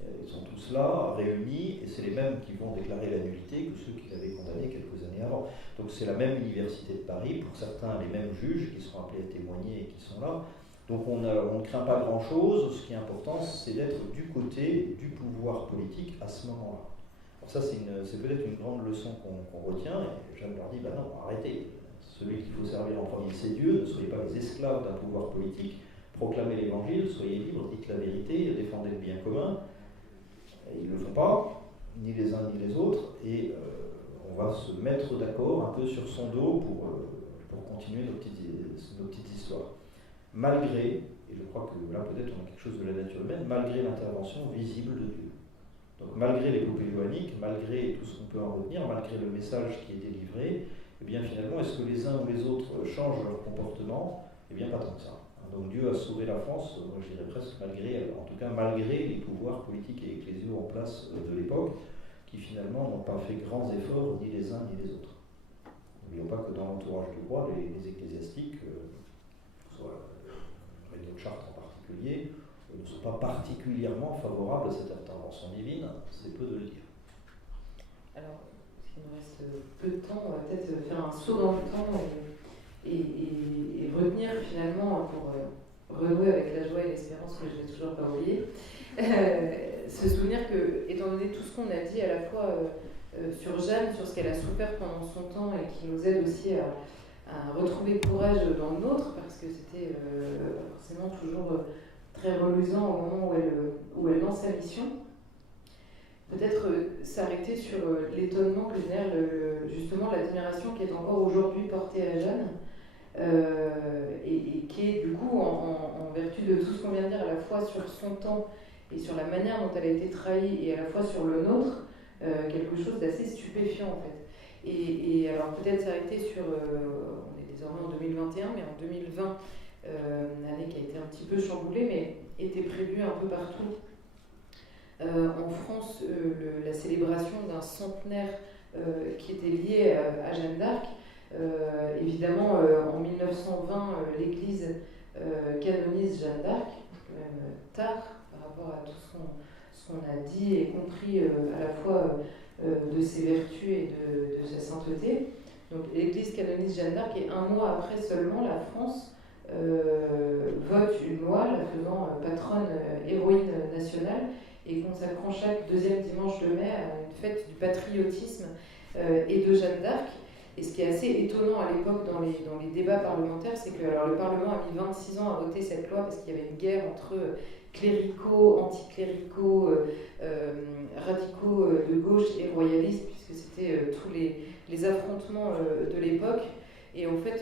ils sont tous là, réunis, et c'est les mêmes qui vont déclarer la nullité que ceux qui l'avaient condamné quelques années avant. Donc c'est la même université de Paris, pour certains les mêmes juges qui seront appelés à témoigner et qui sont là. Donc on ne craint pas grand-chose, ce qui est important, c'est d'être du côté du pouvoir politique à ce moment-là. Alors ça, c'est peut-être une grande leçon qu'on retient, et Jeanne leur dit, non, arrêtez, celui qu'il faut servir en premier, c'est Dieu, ne soyez pas les esclaves d'un pouvoir politique, proclamez l'évangile, soyez libres, dites la vérité, défendez le bien commun. Et ils ne le font pas, ni les uns ni les autres, et on va se mettre d'accord un peu sur son dos pour continuer nos petites histoires. Malgré, et je crois que là peut-être on a quelque chose de la nature humaine, malgré l'intervention visible de Dieu. Donc malgré l'épopée joannique, malgré tout ce qu'on peut en retenir, malgré le message qui est délivré, eh bien finalement, est-ce que les uns ou les autres changent leur comportement? Eh bien pas tant que ça. Donc Dieu a sauvé la France, moi je dirais presque malgré, en tout cas malgré les pouvoirs politiques et ecclésiaux en place de l'époque, qui finalement n'ont pas fait grands efforts, ni les uns ni les autres. N'oublions pas que dans l'entourage du roi, les ecclésiastiques, soit Réunion de Chartres en particulier, ne sont pas particulièrement favorables à cette intervention divine, c'est peu de le dire. Alors, s'il nous reste peu de temps, on va peut-être faire un saut dans le temps et retenir finalement, pour renouer avec la joie et l'espérance que je n'ai toujours pas oublié, se souvenir que, étant donné tout ce qu'on a dit à la fois sur Jeanne, sur ce qu'elle a souffert pendant son temps et qui nous aide aussi à retrouver le courage dans le nôtre, parce que c'était forcément toujours très reluisant au moment où elle lance sa mission. Peut-être s'arrêter sur l'étonnement que génère justement l'admiration qui est encore aujourd'hui portée à Jeanne et qui est du coup, en vertu de tout ce qu'on vient de dire, à la fois sur son temps et sur la manière dont elle a été trahie et à la fois sur le nôtre, quelque chose d'assez stupéfiant en fait. Et alors peut-être s'arrêter sur, on est désormais en 2021, mais en 2020, une année qui a été un petit peu chamboulée, mais était prévue un peu partout. En France, la célébration d'un centenaire qui était lié à Jeanne d'Arc. Évidemment, en 1920, l'Église canonise Jeanne d'Arc, même tard par rapport à tout ce qu'on a dit et compris à la fois de ses vertus et de sa sainteté. Donc l'Église canonise Jeanne d'Arc et un mois après seulement, la France vote une loi la faisant patronne héroïne nationale et consacrant chaque deuxième dimanche de mai à une fête du patriotisme et de Jeanne d'Arc. Et ce qui est assez étonnant à l'époque dans les débats parlementaires, c'est que alors, le Parlement a mis 26 ans à voter cette loi parce qu'il y avait une guerre entre cléricaux, anticléricaux, radicaux de gauche et royalistes, puisque c'était tous les affrontements de l'époque. Et en fait,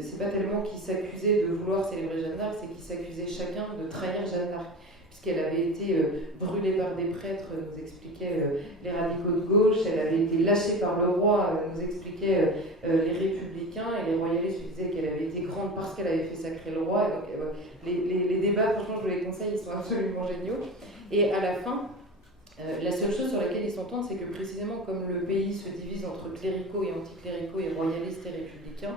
c'est pas tellement qu'ils s'accusaient de vouloir célébrer Jeanne d'Arc, c'est qu'ils s'accusaient chacun de trahir Jeanne d'Arc, puisqu'elle avait été brûlée par des prêtres, nous expliquaient les radicaux de gauche, elle avait été lâchée par le roi, nous expliquaient les républicains, et les royalistes disaient qu'elle avait été grande parce qu'elle avait fait sacrer le roi. Et donc, les débats, franchement, je vous les conseille, ils sont absolument géniaux. Et à la fin, la seule chose sur laquelle ils s'entendent, c'est que précisément comme le pays se divise entre cléricaux et anticléricaux et royalistes et républicains,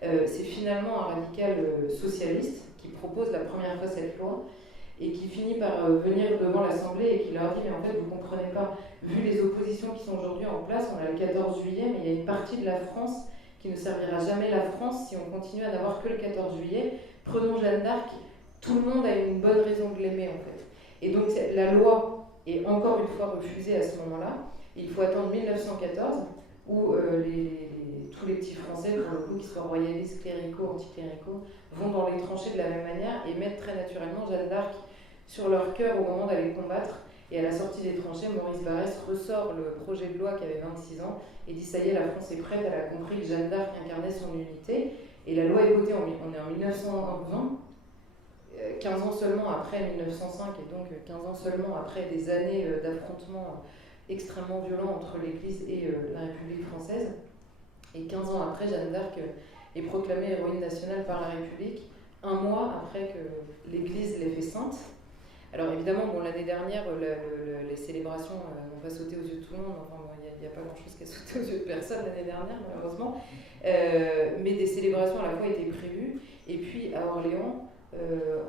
c'est finalement un radical socialiste qui propose la première fois cette loi et qui finit par venir devant l'Assemblée et qui leur dit « mais en fait vous ne comprenez pas, vu les oppositions qui sont aujourd'hui en place, on a le 14 juillet, mais il y a une partie de la France qui ne servira jamais la France si on continue à n'avoir que le 14 juillet. Prenons Jeanne d'Arc, tout le monde a une bonne raison de l'aimer en fait. » Et donc la loi est encore une fois refusée à ce moment-là. Il faut attendre 1914 où tous les petits Français, pour le coup, qu'ils soient royalistes, cléricaux, anticléricaux, vont dans les tranchées de la même manière et mettent très naturellement Jeanne d'Arc sur leur cœur au moment d'aller combattre. Et à la sortie des tranchées, Maurice Barrès ressort le projet de loi qui avait 26 ans et dit « ça y est, la France est prête, elle a compris que Jeanne d'Arc incarnait son unité ». Et la loi est votée, on est en 1920, 15 ans seulement après 1905, et donc 15 ans seulement après des années d'affrontements extrêmement violents entre l'Église et la République française. Et 15 ans après, Jeanne d'Arc est proclamée héroïne nationale par la République, un mois après que l'Église l'ait fait sainte. Alors évidemment, bon, l'année dernière, les célébrations n'ont pas sauté aux yeux de tout le monde, enfin, il n'y a pas grand-chose qui a sauté aux yeux de personne l'année dernière, malheureusement, mais des célébrations à la fois étaient prévues, et puis à Orléans,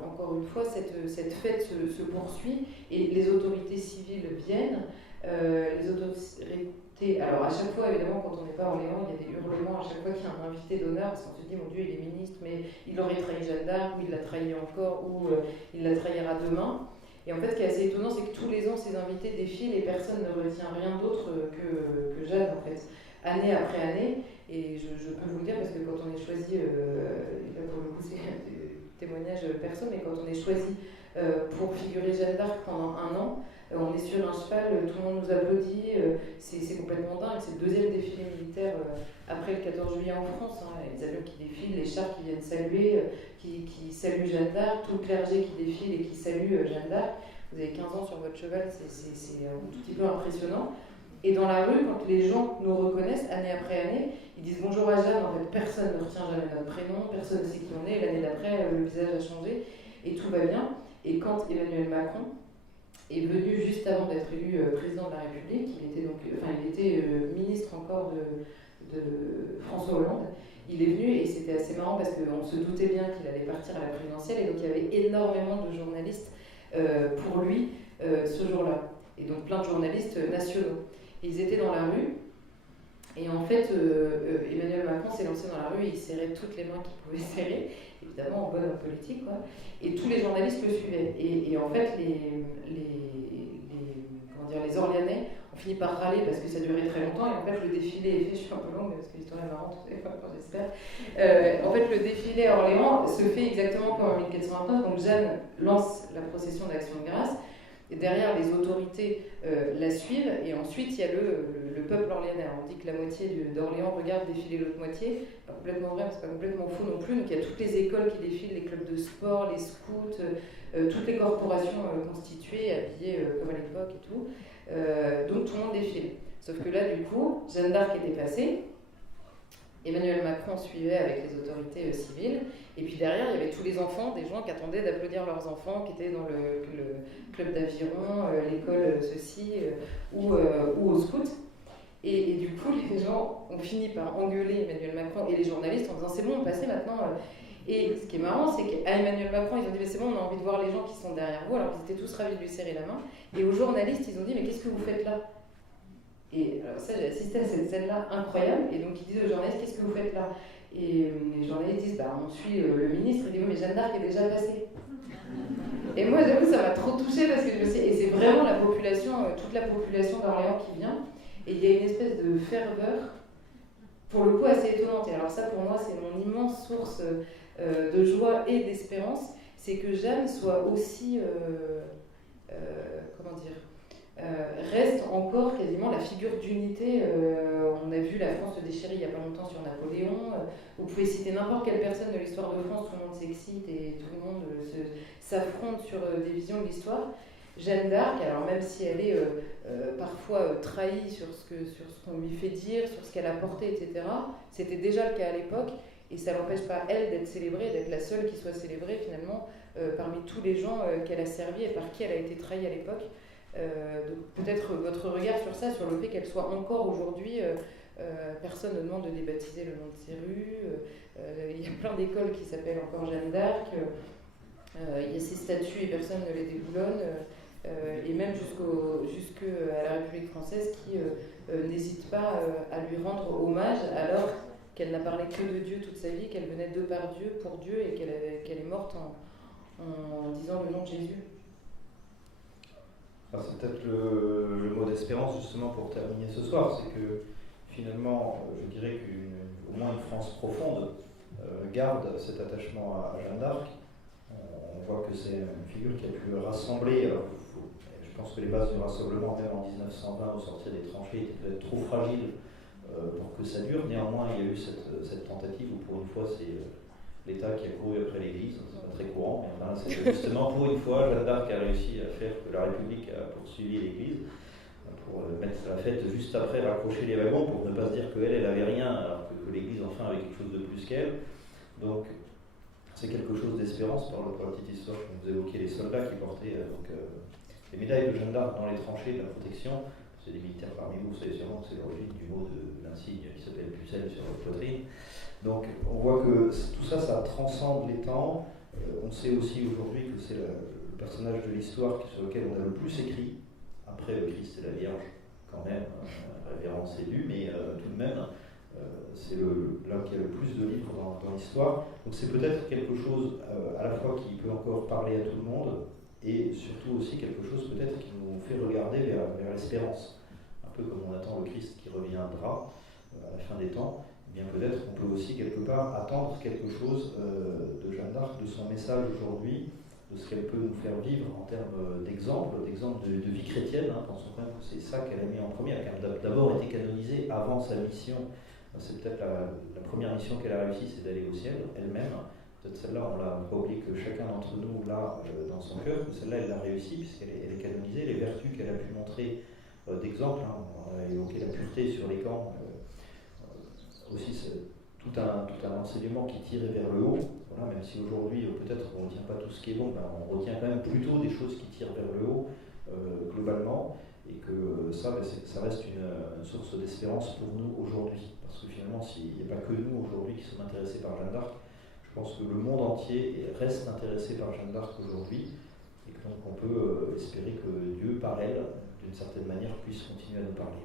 encore une fois, cette fête se poursuit, et les autorités civiles viennent, les autorités... Alors à chaque fois, évidemment, quand on n'est pas à Orléans, il y a des hurlements à chaque fois qu'il y a un invité d'honneur, parce qu'on se dit, mon Dieu, il est ministre, mais il aurait trahi Jeanne d'Arc, ou il l'a trahi encore, ou il la trahira demain. Et en fait, ce qui est assez étonnant, c'est que tous les ans, ces invités défilent et personne ne retient rien d'autre que Jeanne, en fait, année après année. Et je peux vous le dire, parce que quand on est choisi, là pour le coup, c'est un témoignage perso, mais quand on est choisi pour figurer Jeanne d'Arc pendant un an, on est sur un cheval, tout le monde nous applaudit, c'est complètement dingue, c'est le deuxième défilé militaire après le 14 juillet en France, hein, les avions qui défilent, les chars qui viennent saluer, qui saluent Jeanne d'Arc, tout le clergé qui défile et qui salue Jeanne d'Arc. Vous avez 15 ans sur votre cheval, c'est un tout petit peu impressionnant. Et dans la rue, quand les gens nous reconnaissent année après année, ils disent bonjour à Jeanne, en fait personne ne retient jamais notre prénom, personne ne sait qui on est, l'année d'après le visage a changé et tout va bien. Et quand Emmanuel Macron est venu juste avant d'être élu président de la République, il était ministre encore de François Hollande, il est venu et c'était assez marrant parce qu'on se doutait bien qu'il allait partir à la présidentielle et donc il y avait énormément de journalistes pour lui ce jour-là. Et donc plein de journalistes nationaux. Et ils étaient dans la rue et en fait Emmanuel Macron s'est lancé dans la rue et il serrait toutes les mains qu'il pouvait serrer, évidemment en bonne homme politique, quoi. Et tous les journalistes le suivaient. Et en fait les Orléanais ont fini par râler parce que ça durait très longtemps et en fait le défilé est fait, je suis un peu longue parce que l'histoire est marrante, j'espère. En fait le défilé à Orléans se fait exactement comme en 1429, donc Jeanne lance la procession d'Action de Grâce. Et derrière, les autorités la suivent, et ensuite il y a le peuple orléanais. On dit que la moitié d'Orléans regarde défiler l'autre moitié. Pas complètement vrai, mais c'est pas complètement faux non plus. Donc il y a toutes les écoles qui défilent, les clubs de sport, les scouts, toutes les corporations constituées, habillées comme à l'époque et tout. Donc tout le monde défile. Sauf que là, du coup, Jeanne d'Arc était passée. Emmanuel Macron suivait avec les autorités civiles, et puis derrière il y avait tous les enfants, des gens qui attendaient d'applaudir leurs enfants, qui étaient dans le club d'aviron, l'école ceci, ou au scout. Et du coup les gens ont fini par engueuler Emmanuel Macron et les journalistes en disant c'est bon, passez maintenant. Et ce qui est marrant, c'est qu'à Emmanuel Macron, ils ont dit mais c'est bon, on a envie de voir les gens qui sont derrière vous, alors qu'ils étaient tous ravis de lui serrer la main. Et aux journalistes, ils ont dit mais qu'est-ce que vous faites là ? Et alors ça, j'ai assisté à cette scène-là incroyable, et donc ils disent aux journalistes, qu'est-ce que vous faites là ? Et les journalistes disent, on suit le ministre, il dit, mais Jeanne d'Arc est déjà passée. Et moi, j'avoue, ça m'a trop touchée, parce que je me suis dit, et c'est vraiment la population, toute la population d'Orléans qui vient, et il y a une espèce de ferveur, pour le coup assez étonnante. Et alors ça, pour moi, c'est mon immense source de joie et d'espérance, c'est que Jeanne soit aussi, reste encore quasiment la figure d'unité. On a vu la France se déchirer il n'y a pas longtemps sur Napoléon. Vous pouvez citer n'importe quelle personne de l'histoire de France, tout le monde s'excite et tout le monde s'affronte sur des visions de l'histoire. Jeanne d'Arc, alors même si elle est parfois trahie sur ce qu'on lui fait dire, sur ce qu'elle a porté, etc., c'était déjà le cas à l'époque, et ça n'empêche pas elle d'être célébrée, d'être la seule qui soit célébrée finalement parmi tous les gens qu'elle a servi et par qui elle a été trahie à l'époque. Donc peut-être votre regard sur ça, sur le fait qu'elle soit encore aujourd'hui, personne ne demande de débaptiser le nom de ces rues, il y a plein d'écoles qui s'appellent encore Jeanne d'Arc, il y a ces statues et personne ne les déboulonne, et même jusqu'à la République française qui n'hésite pas à lui rendre hommage alors qu'elle n'a parlé que de Dieu toute sa vie, qu'elle venait de par Dieu, pour Dieu, et qu'elle est morte en disant le nom de Jésus. C'est peut-être le mot d'espérance justement pour terminer ce soir, c'est que finalement, je dirais qu'au moins une France profonde garde cet attachement à Jeanne d'Arc. On voit que c'est une figure qui a pu rassembler. Alors, je pense que les bases du rassemblement, même en 1920, au sortir des tranchées, étaient peut-être trop fragiles pour que ça dure. Néanmoins, il y a eu cette tentative où pour une fois, c'est l'État qui a couru après l'Église. C'est pas très courant, mais enfin, c'est justement pour une fois, Jeanne d'Arc a réussi à faire que la République a poursuivi l'Église pour mettre la fête juste après, raccrocher les wagons pour ne pas se dire qu'elle avait rien, alors que l'Église enfin avait quelque chose de plus qu'elle. Donc c'est quelque chose d'espérance par la petite histoire que vous évoquiez, les soldats qui portaient les médailles de Jeanne d'Arc dans les tranchées de la protection. C'est des militaires parmi vous, vous savez sûrement que c'est l'origine du mot de l'insigne qui s'appelle pucelle sur votre poitrine. Donc on voit que tout ça, ça transcende les temps. On sait aussi aujourd'hui que c'est le personnage de l'histoire sur lequel on a le plus écrit, après le Christ et la Vierge, quand même, révérence est due, mais tout de même, c'est l'homme qui a le plus de livres dans l'histoire. Donc c'est peut-être quelque chose à la fois qui peut encore parler à tout le monde, et surtout aussi quelque chose peut-être qui nous fait regarder vers l'espérance. Un peu comme on attend le Christ qui reviendra à la fin des temps, eh bien peut-être qu'on peut aussi quelque part attendre quelque chose de Jeanne d'Arc, de son message aujourd'hui, de de ce qu'elle peut nous faire vivre en termes d'exemple de vie chrétienne. Pensons quand même que c'est ça qu'elle a mis en premier. Elle a d'abord été canonisée avant sa mission. C'est peut-être la première mission qu'elle a réussi, c'est d'aller au ciel elle-même. Peut-être celle-là, on l'a pas oublié que chacun d'entre nous l'a dans son cœur, que celle-là, elle l'a réussi, puisqu'elle est canonisée. Les vertus qu'elle a pu montrer d'exemple, on a évoqué la pureté sur les camps, aussi c'est tout un enseignement qui tire vers le haut. Voilà, même si aujourd'hui, peut-être on ne retient pas tout ce qui est bon, on retient quand même plutôt des choses qui tirent vers le haut, globalement, et que ça reste une source d'espérance pour nous aujourd'hui. Parce que finalement, s'il n'y a pas que nous aujourd'hui qui sommes intéressés par Jeanne d'Arc, je pense que le monde entier reste intéressé par Jeanne d'Arc aujourd'hui, et que donc on peut espérer que Dieu, par elle, d'une certaine manière, puisse continuer à nous parler.